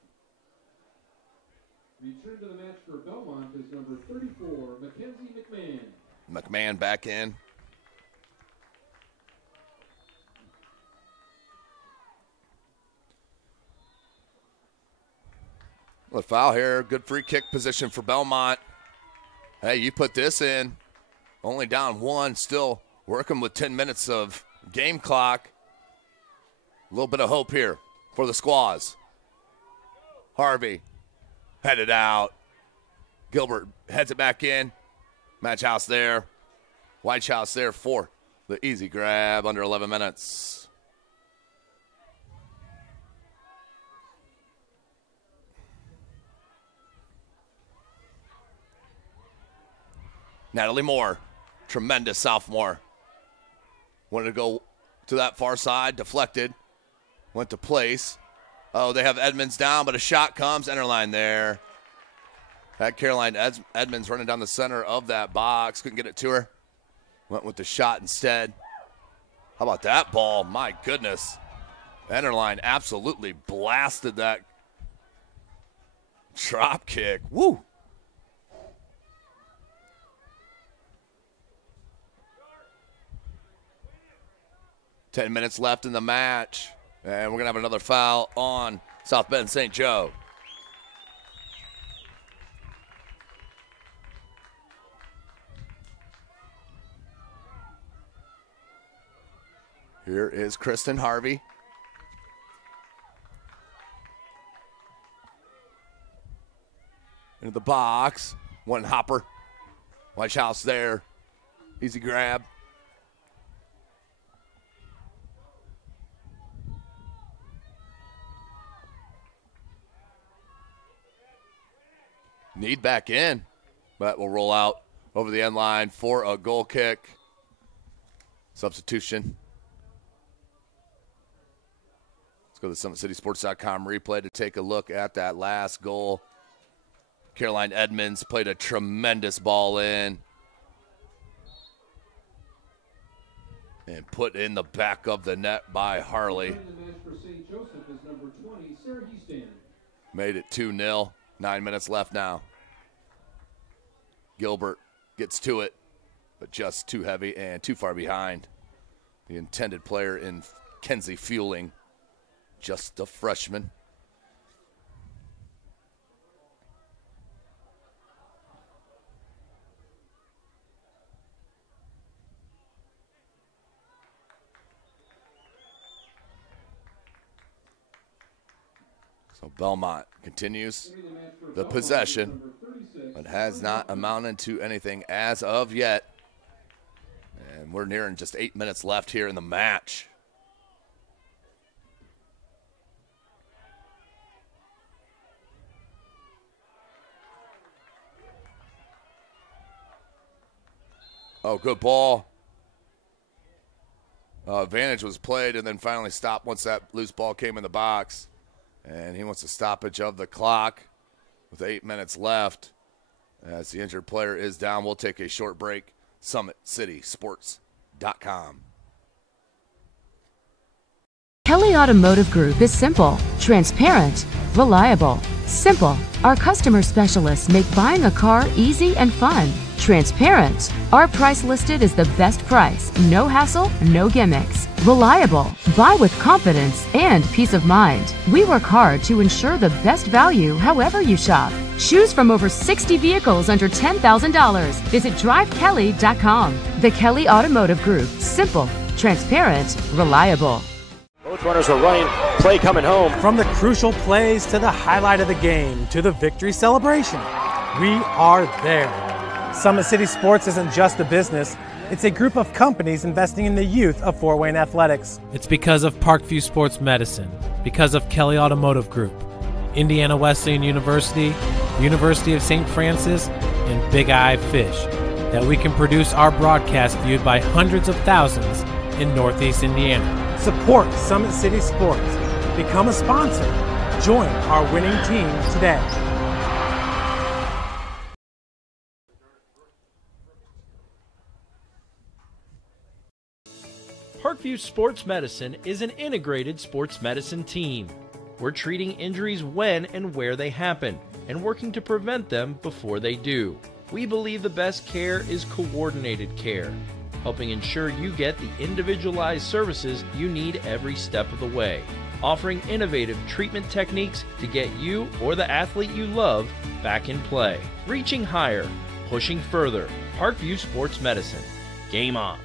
Return to the match for Bellmont is number 34, Mackenzie McMahon. McMahon back in. A foul here. Good free kick position for Bellmont. Hey, you put this in. Only down one. Still working with 10 minutes of game clock. A little bit of hope here for the Squaws. Harvey headed out. Gilbert heads it back in. Match House there. White House there for the easy grab under 11 minutes. Natalie Moore, tremendous sophomore. Wanted to go to that far side, deflected, went to place. Oh, they have Edmonds down, but a shot comes, enter line there. Had Caroline Edmonds running down the center of that box, couldn't get it to her. Went with the shot instead. How about that ball? My goodness. Enter line absolutely blasted that drop kick. Woo! Ten minutes left in the match, and we're going to have another foul on South Bend St. Joe. Here is Kristen Harvey. Into the box. One hopper. White House there. Easy grab. Need back in, but will roll out over the end line for a goal kick. Substitution. Let's go to SummitCitySports.com replay to take a look at that last goal. Caroline Edmonds played a tremendous ball in and put in the back of the net by Harley. The match for St. Joseph is number 20, Sarah Heastan. Made it 2-0. 9 minutes left now. Gilbert gets to it, but just too heavy and too far behind. The intended player in Kenzie Fueling, just a freshman. So Bellmont continues the possession, but has not amounted to anything as of yet. And we're nearing just 8 minutes left here in the match. Oh, good ball. Advantage was played and then finally stopped once that loose ball came in the box. And he wants a stoppage of the clock with 8 minutes left. As the injured player is down, we'll take a short break. SummitCitySports.com. Kelly Automotive Group is simple, transparent, reliable. Simple. Our customer specialists make buying a car easy and fun. Transparent. Our price listed is the best price. No hassle, no gimmicks. Reliable. Buy with confidence and peace of mind. We work hard to ensure the best value however you shop. Choose from over 60 vehicles under $10,000. Visit drivekelly.com. The Kelly Automotive Group. Simple, transparent, reliable. Both runners are running. Play coming home. From the crucial plays to the highlight of the game to the victory celebration, we are there. Summit City Sports isn't just a business. It's a group of companies investing in the youth of Fort Wayne athletics. It's because of Parkview Sports Medicine, because of Kelly Automotive Group, Indiana Wesleyan University, University of St. Francis, and Big Eye Fish, that we can produce our broadcast viewed by hundreds of thousands in Northeast Indiana. Support Summit City Sports. Become a sponsor. Join our winning team today. Parkview Sports Medicine is an integrated sports medicine team. We're treating injuries when and where they happen and working to prevent them before they do. We believe the best care is coordinated care, helping ensure you get the individualized services you need every step of the way, offering innovative treatment techniques to get you or the athlete you love back in play. Reaching higher, pushing further. Parkview Sports Medicine. Game on.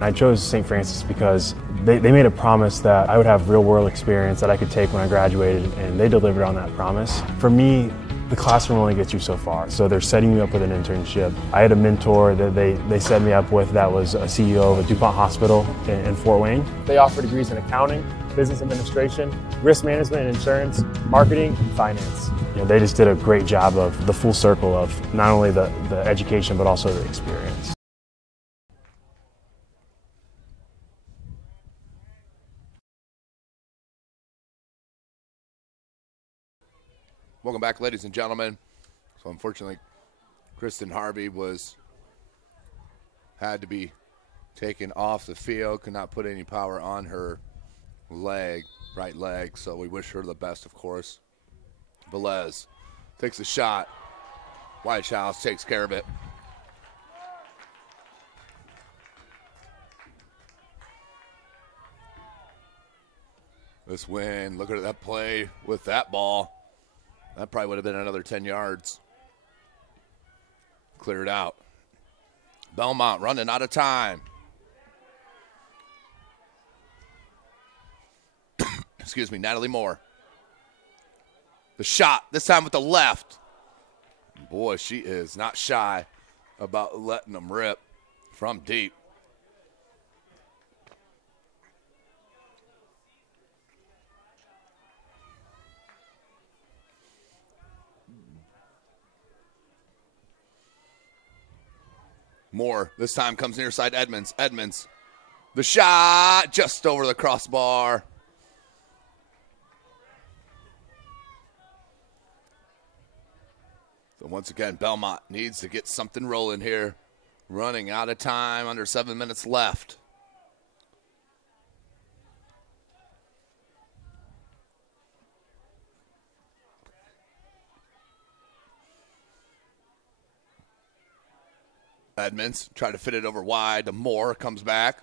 I chose St. Francis because they made a promise that I would have real-world experience that I could take when I graduated, and they delivered on that promise. For me, the classroom only gets you so far, so they're setting you up with an internship. I had a mentor that they set me up with that was a CEO of a DuPont hospital in Fort Wayne. They offer degrees in accounting, business administration, risk management and insurance, marketing, and finance. They just did a great job of the full circle of not only the education but also the experience. Welcome back, ladies and gentlemen. So unfortunately, Kristen Harvey had to be taken off the field, could not put any power on her leg, right leg, so we wish her the best, of course. Velez takes a shot. IHSAA takes care of it. This win, look at that play with that ball. That probably would have been another 10 yards. Cleared out. Bellmont running out of time. Excuse me, Natalie Moore. The shot, this time with the left. Boy, she is not shy about letting them rip from deep. Moore, this time comes near side Edmonds. Edmonds, the shot just over the crossbar. So once again, Bellmont needs to get something rolling here. Running out of time, under 7 minutes left. Edmonds try to fit it over wide. The Moore comes back.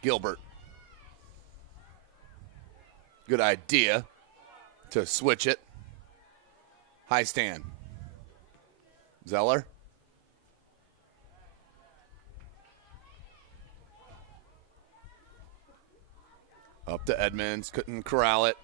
Gilbert. Good idea to switch it. High stand. Zeller. Up to Edmonds. Couldn't corral it.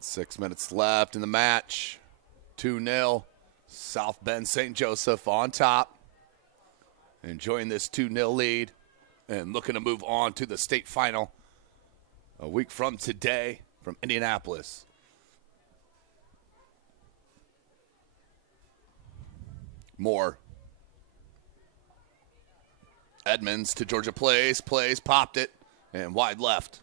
Six minutes left in the match. 2-0. South Bend St. Joseph on top, enjoying this 2-0 lead and looking to move on to the state final a week from today from Indianapolis. Moore. Edmonds to Georgia plays, popped it, and wide left.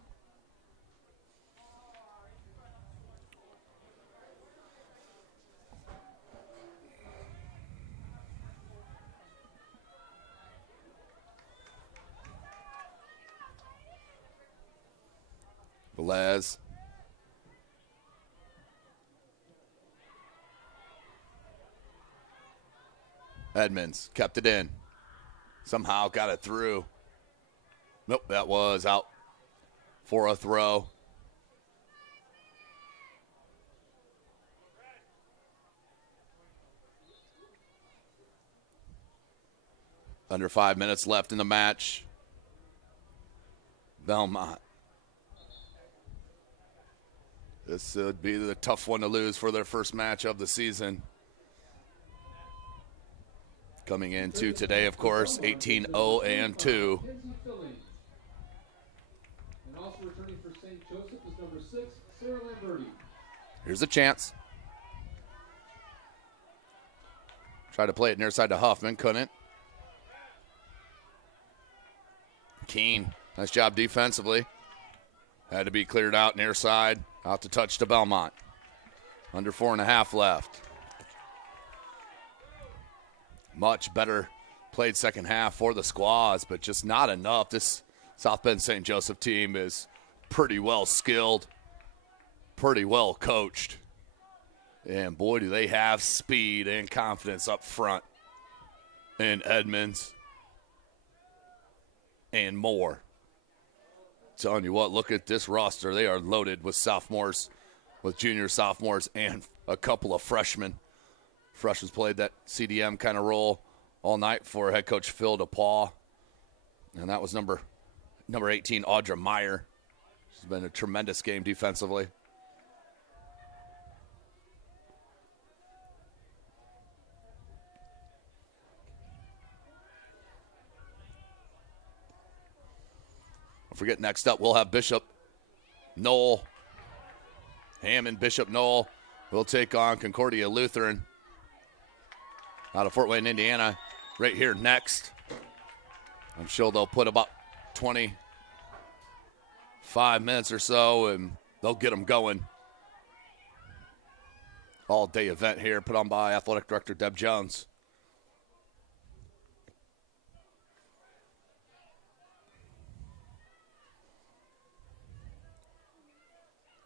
Velez. Edmonds kept it in. Somehow got it through. Nope, that was out for a throw. Under 5 minutes left in the match. Bellmont. This would be the tough one to lose for their first match of the season. Coming into today, of course, 18-0-2. And also returning for St. Joseph is number 6, Sarah Lamberti. Here's a chance. Tried to play it near side to Huffman, couldn't. Keene, nice job defensively. Had to be cleared out near side. Out to touch to Bellmont. Under 4.5 left. Much better played second half for the Squaws, but just not enough. This South Bend St. Joseph team is pretty well skilled, pretty well coached. And boy, do they have speed and confidence up front. And Edmonds and Moore. Telling you what, look at this roster. They are loaded with sophomores, with junior sophomores, and a couple of freshmen. Freshmen played that CDM kind of role all night for head coach Phil DePaul. And that was number 18, Audra Meyer. She's been a tremendous game defensively. Don't forget, next up, we'll have Bishop Knoll. Hammond, Bishop Knoll will take on Concordia Lutheran out of Fort Wayne, Indiana, right here next. I'm sure they'll put about 25 minutes or so, and they'll get them going. All-day event here put on by Athletic Director Deb Jones.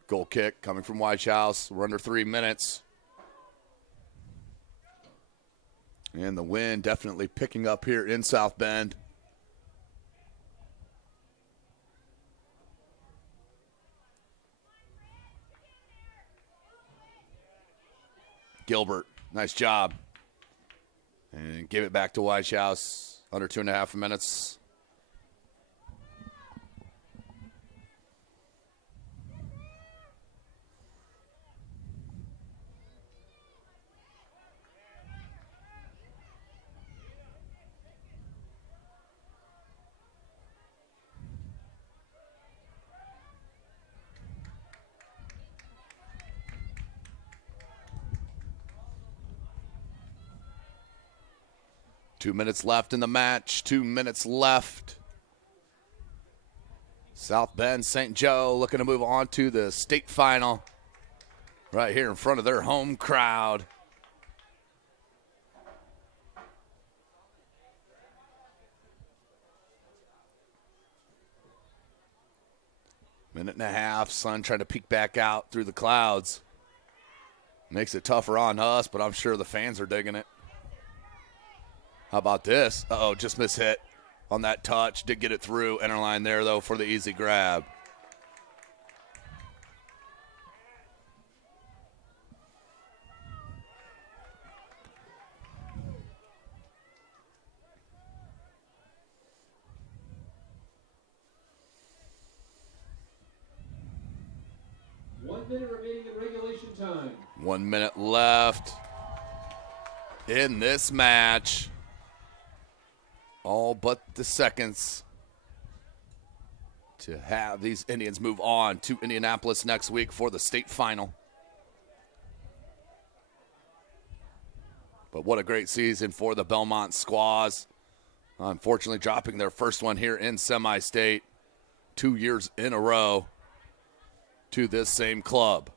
Goal kick coming from White House. We're under 3 minutes. And the wind definitely picking up here in South Bend. Gilbert, nice job. And give it back to White House. Under 2.5 minutes. Two minutes left in the match. 2 minutes left. South Bend St. Joe looking to move on to the state final right here in front of their home crowd. Minute and a half. Sun trying to peek back out through the clouds. Makes it tougher on us, but I'm sure the fans are digging it. How about this? Uh-oh, just mishit on that touch. Did get it through. Enter line there, though, for the easy grab. One minute remaining in regulation time. 1 minute left. in this match. All but the seconds to have these Indians move on to Indianapolis next week for the state final. But what a great season for the Bellmont Squaws. Unfortunately, dropping their first one here in semi-state 2 years in a row to this same club.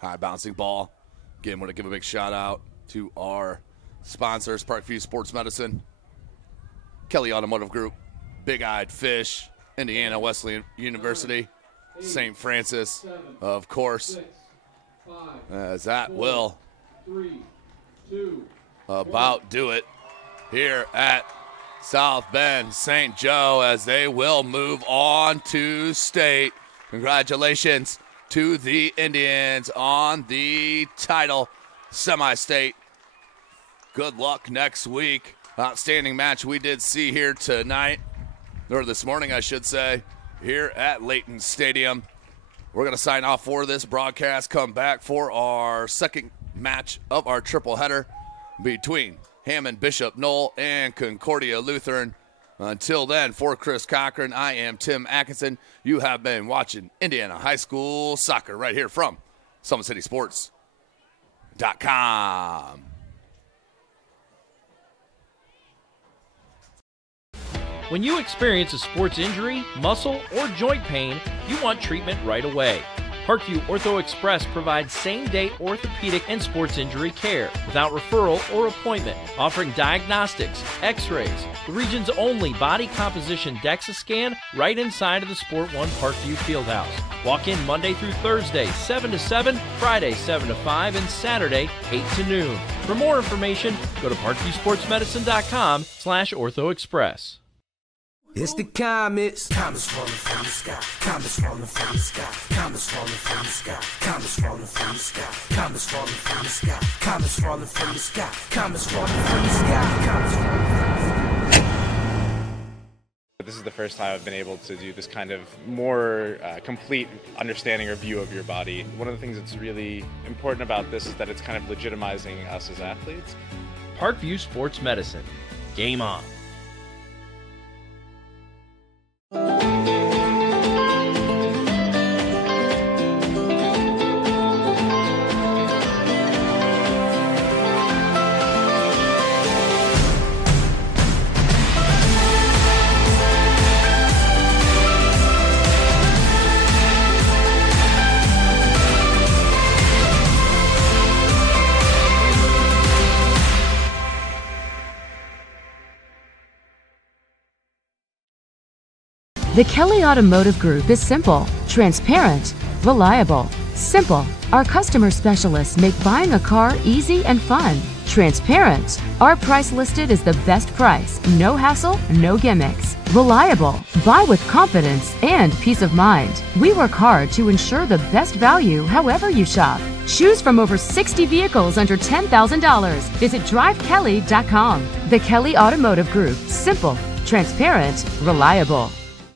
High bouncing ball. Again, want to give a big shout out to our sponsors, Parkview Sports Medicine, Kelly Automotive Group, Big Eyed Fish, Indiana Wesleyan University, St. Francis, of course, as that will about do it here at South Bend St. Joe as they will move on to state. Congratulations to the Indians on the title semi-state. Good luck next week. Outstanding match we did see here tonight, or this morning I should say, here at Layton Stadium. We're going to sign off for this broadcast, come back for our second match of our triple header between Hammond Bishop Knoll and Concordia Lutheran. Until then, for Chris Cochran, I am Tim Atkinson. You have been watching Indiana High School Soccer right here from SummitCitySports.com. When you experience a sports injury, muscle, or joint pain, you want treatment right away. Parkview Ortho Express provides same-day orthopedic and sports injury care without referral or appointment, offering diagnostics, x-rays, the region's only body composition DEXA scan right inside of the Sport One Parkview Fieldhouse. Walk in Monday through Thursday, 7 to 7, Friday, 7 to 5, and Saturday, 8 to noon. For more information, go to parkviewsportsmedicine.com/orthoexpress. It's the comets. Comets falling from the sky. Comets falling from the sky. Comets falling from the sky. Comets falling from the sky. Comets falling from the sky. Comets falling from the sky. Comets falling from the sky. Comets falling from the sky. This is the first time I've been able to do this kind of more complete understanding or view of your body. One of the things that's really important about this is that it's kind of legitimizing us as athletes. Parkview Sports Medicine. Game on. The Kelly Automotive Group is simple, transparent, reliable. Simple. Our customer specialists make buying a car easy and fun. Transparent. Our price listed is the best price. No hassle, no gimmicks. Reliable. Buy with confidence and peace of mind. We work hard to ensure the best value however you shop. Choose from over 60 vehicles under $10,000. Visit drivekelly.com. The Kelly Automotive Group. Simple, transparent, reliable.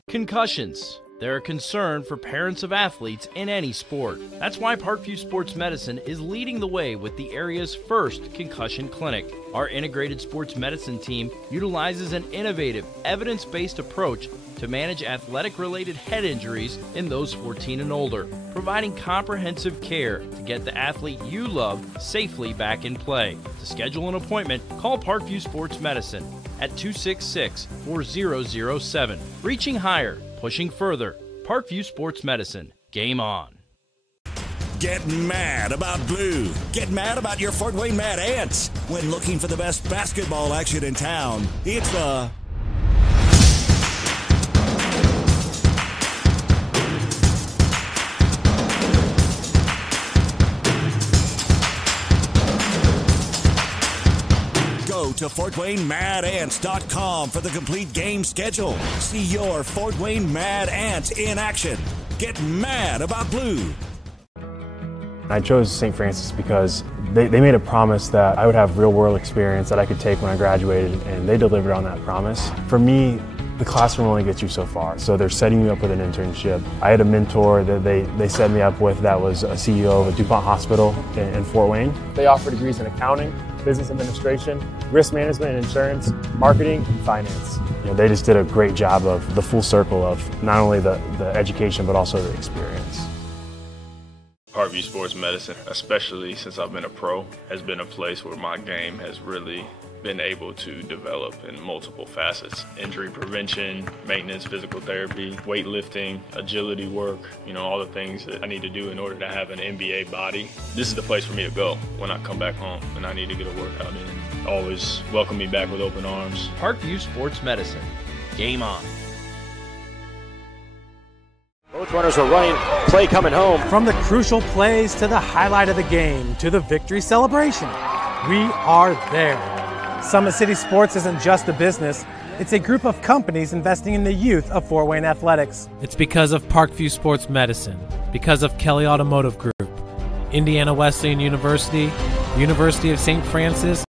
Concussions. They're a concern for parents of athletes in any sport. That's why Parkview Sports Medicine is leading the way with the area's first concussion clinic. Our integrated sports medicine team utilizes an innovative, evidence-based approach to manage athletic-related head injuries in those 14 and older, providing comprehensive care to get the athlete you love safely back in play. To schedule an appointment, call Parkview Sports Medicine at 266-4007. Reaching higher, pushing further. Parkview Sports Medicine. Game on. Get mad about blue. Get mad about your Fort Wayne Mad Ants. When looking for the best basketball action in town, it's the Go to FortWayneMadAnts.com for the complete game schedule. See your Fort Wayne Mad Ants in action. Get mad about blue. I chose St. Francis because they made a promise that I would have real-world experience that I could take when I graduated, and they delivered on that promise. For me, the classroom only gets you so far. So they're setting you up with an internship. I had a mentor that they set me up with that was a CEO of a DuPont hospital in Fort Wayne. They offer degrees in accounting, business administration, risk management and insurance, marketing, and finance. They just did a great job of the full circle of not only the education, but also the experience. Parkview Sports Medicine, especially since I've been a pro, has been a place where my game has really been able to develop in multiple facets. Injury prevention, maintenance, physical therapy, weightlifting, agility work, all the things that I need to do in order to have an NBA body. This is the place for me to go when I come back home and I need to get a workout in. Always welcome me back with open arms. Parkview Sports Medicine. Game on. Both runners are running, play coming home. From the crucial plays to the highlight of the game to the victory celebration, we are there. Summit City Sports isn't just a business, it's a group of companies investing in the youth of Fort Wayne athletics. It's because of Parkview Sports Medicine, because of Kelly Automotive Group, Indiana Wesleyan University, University of St. Francis,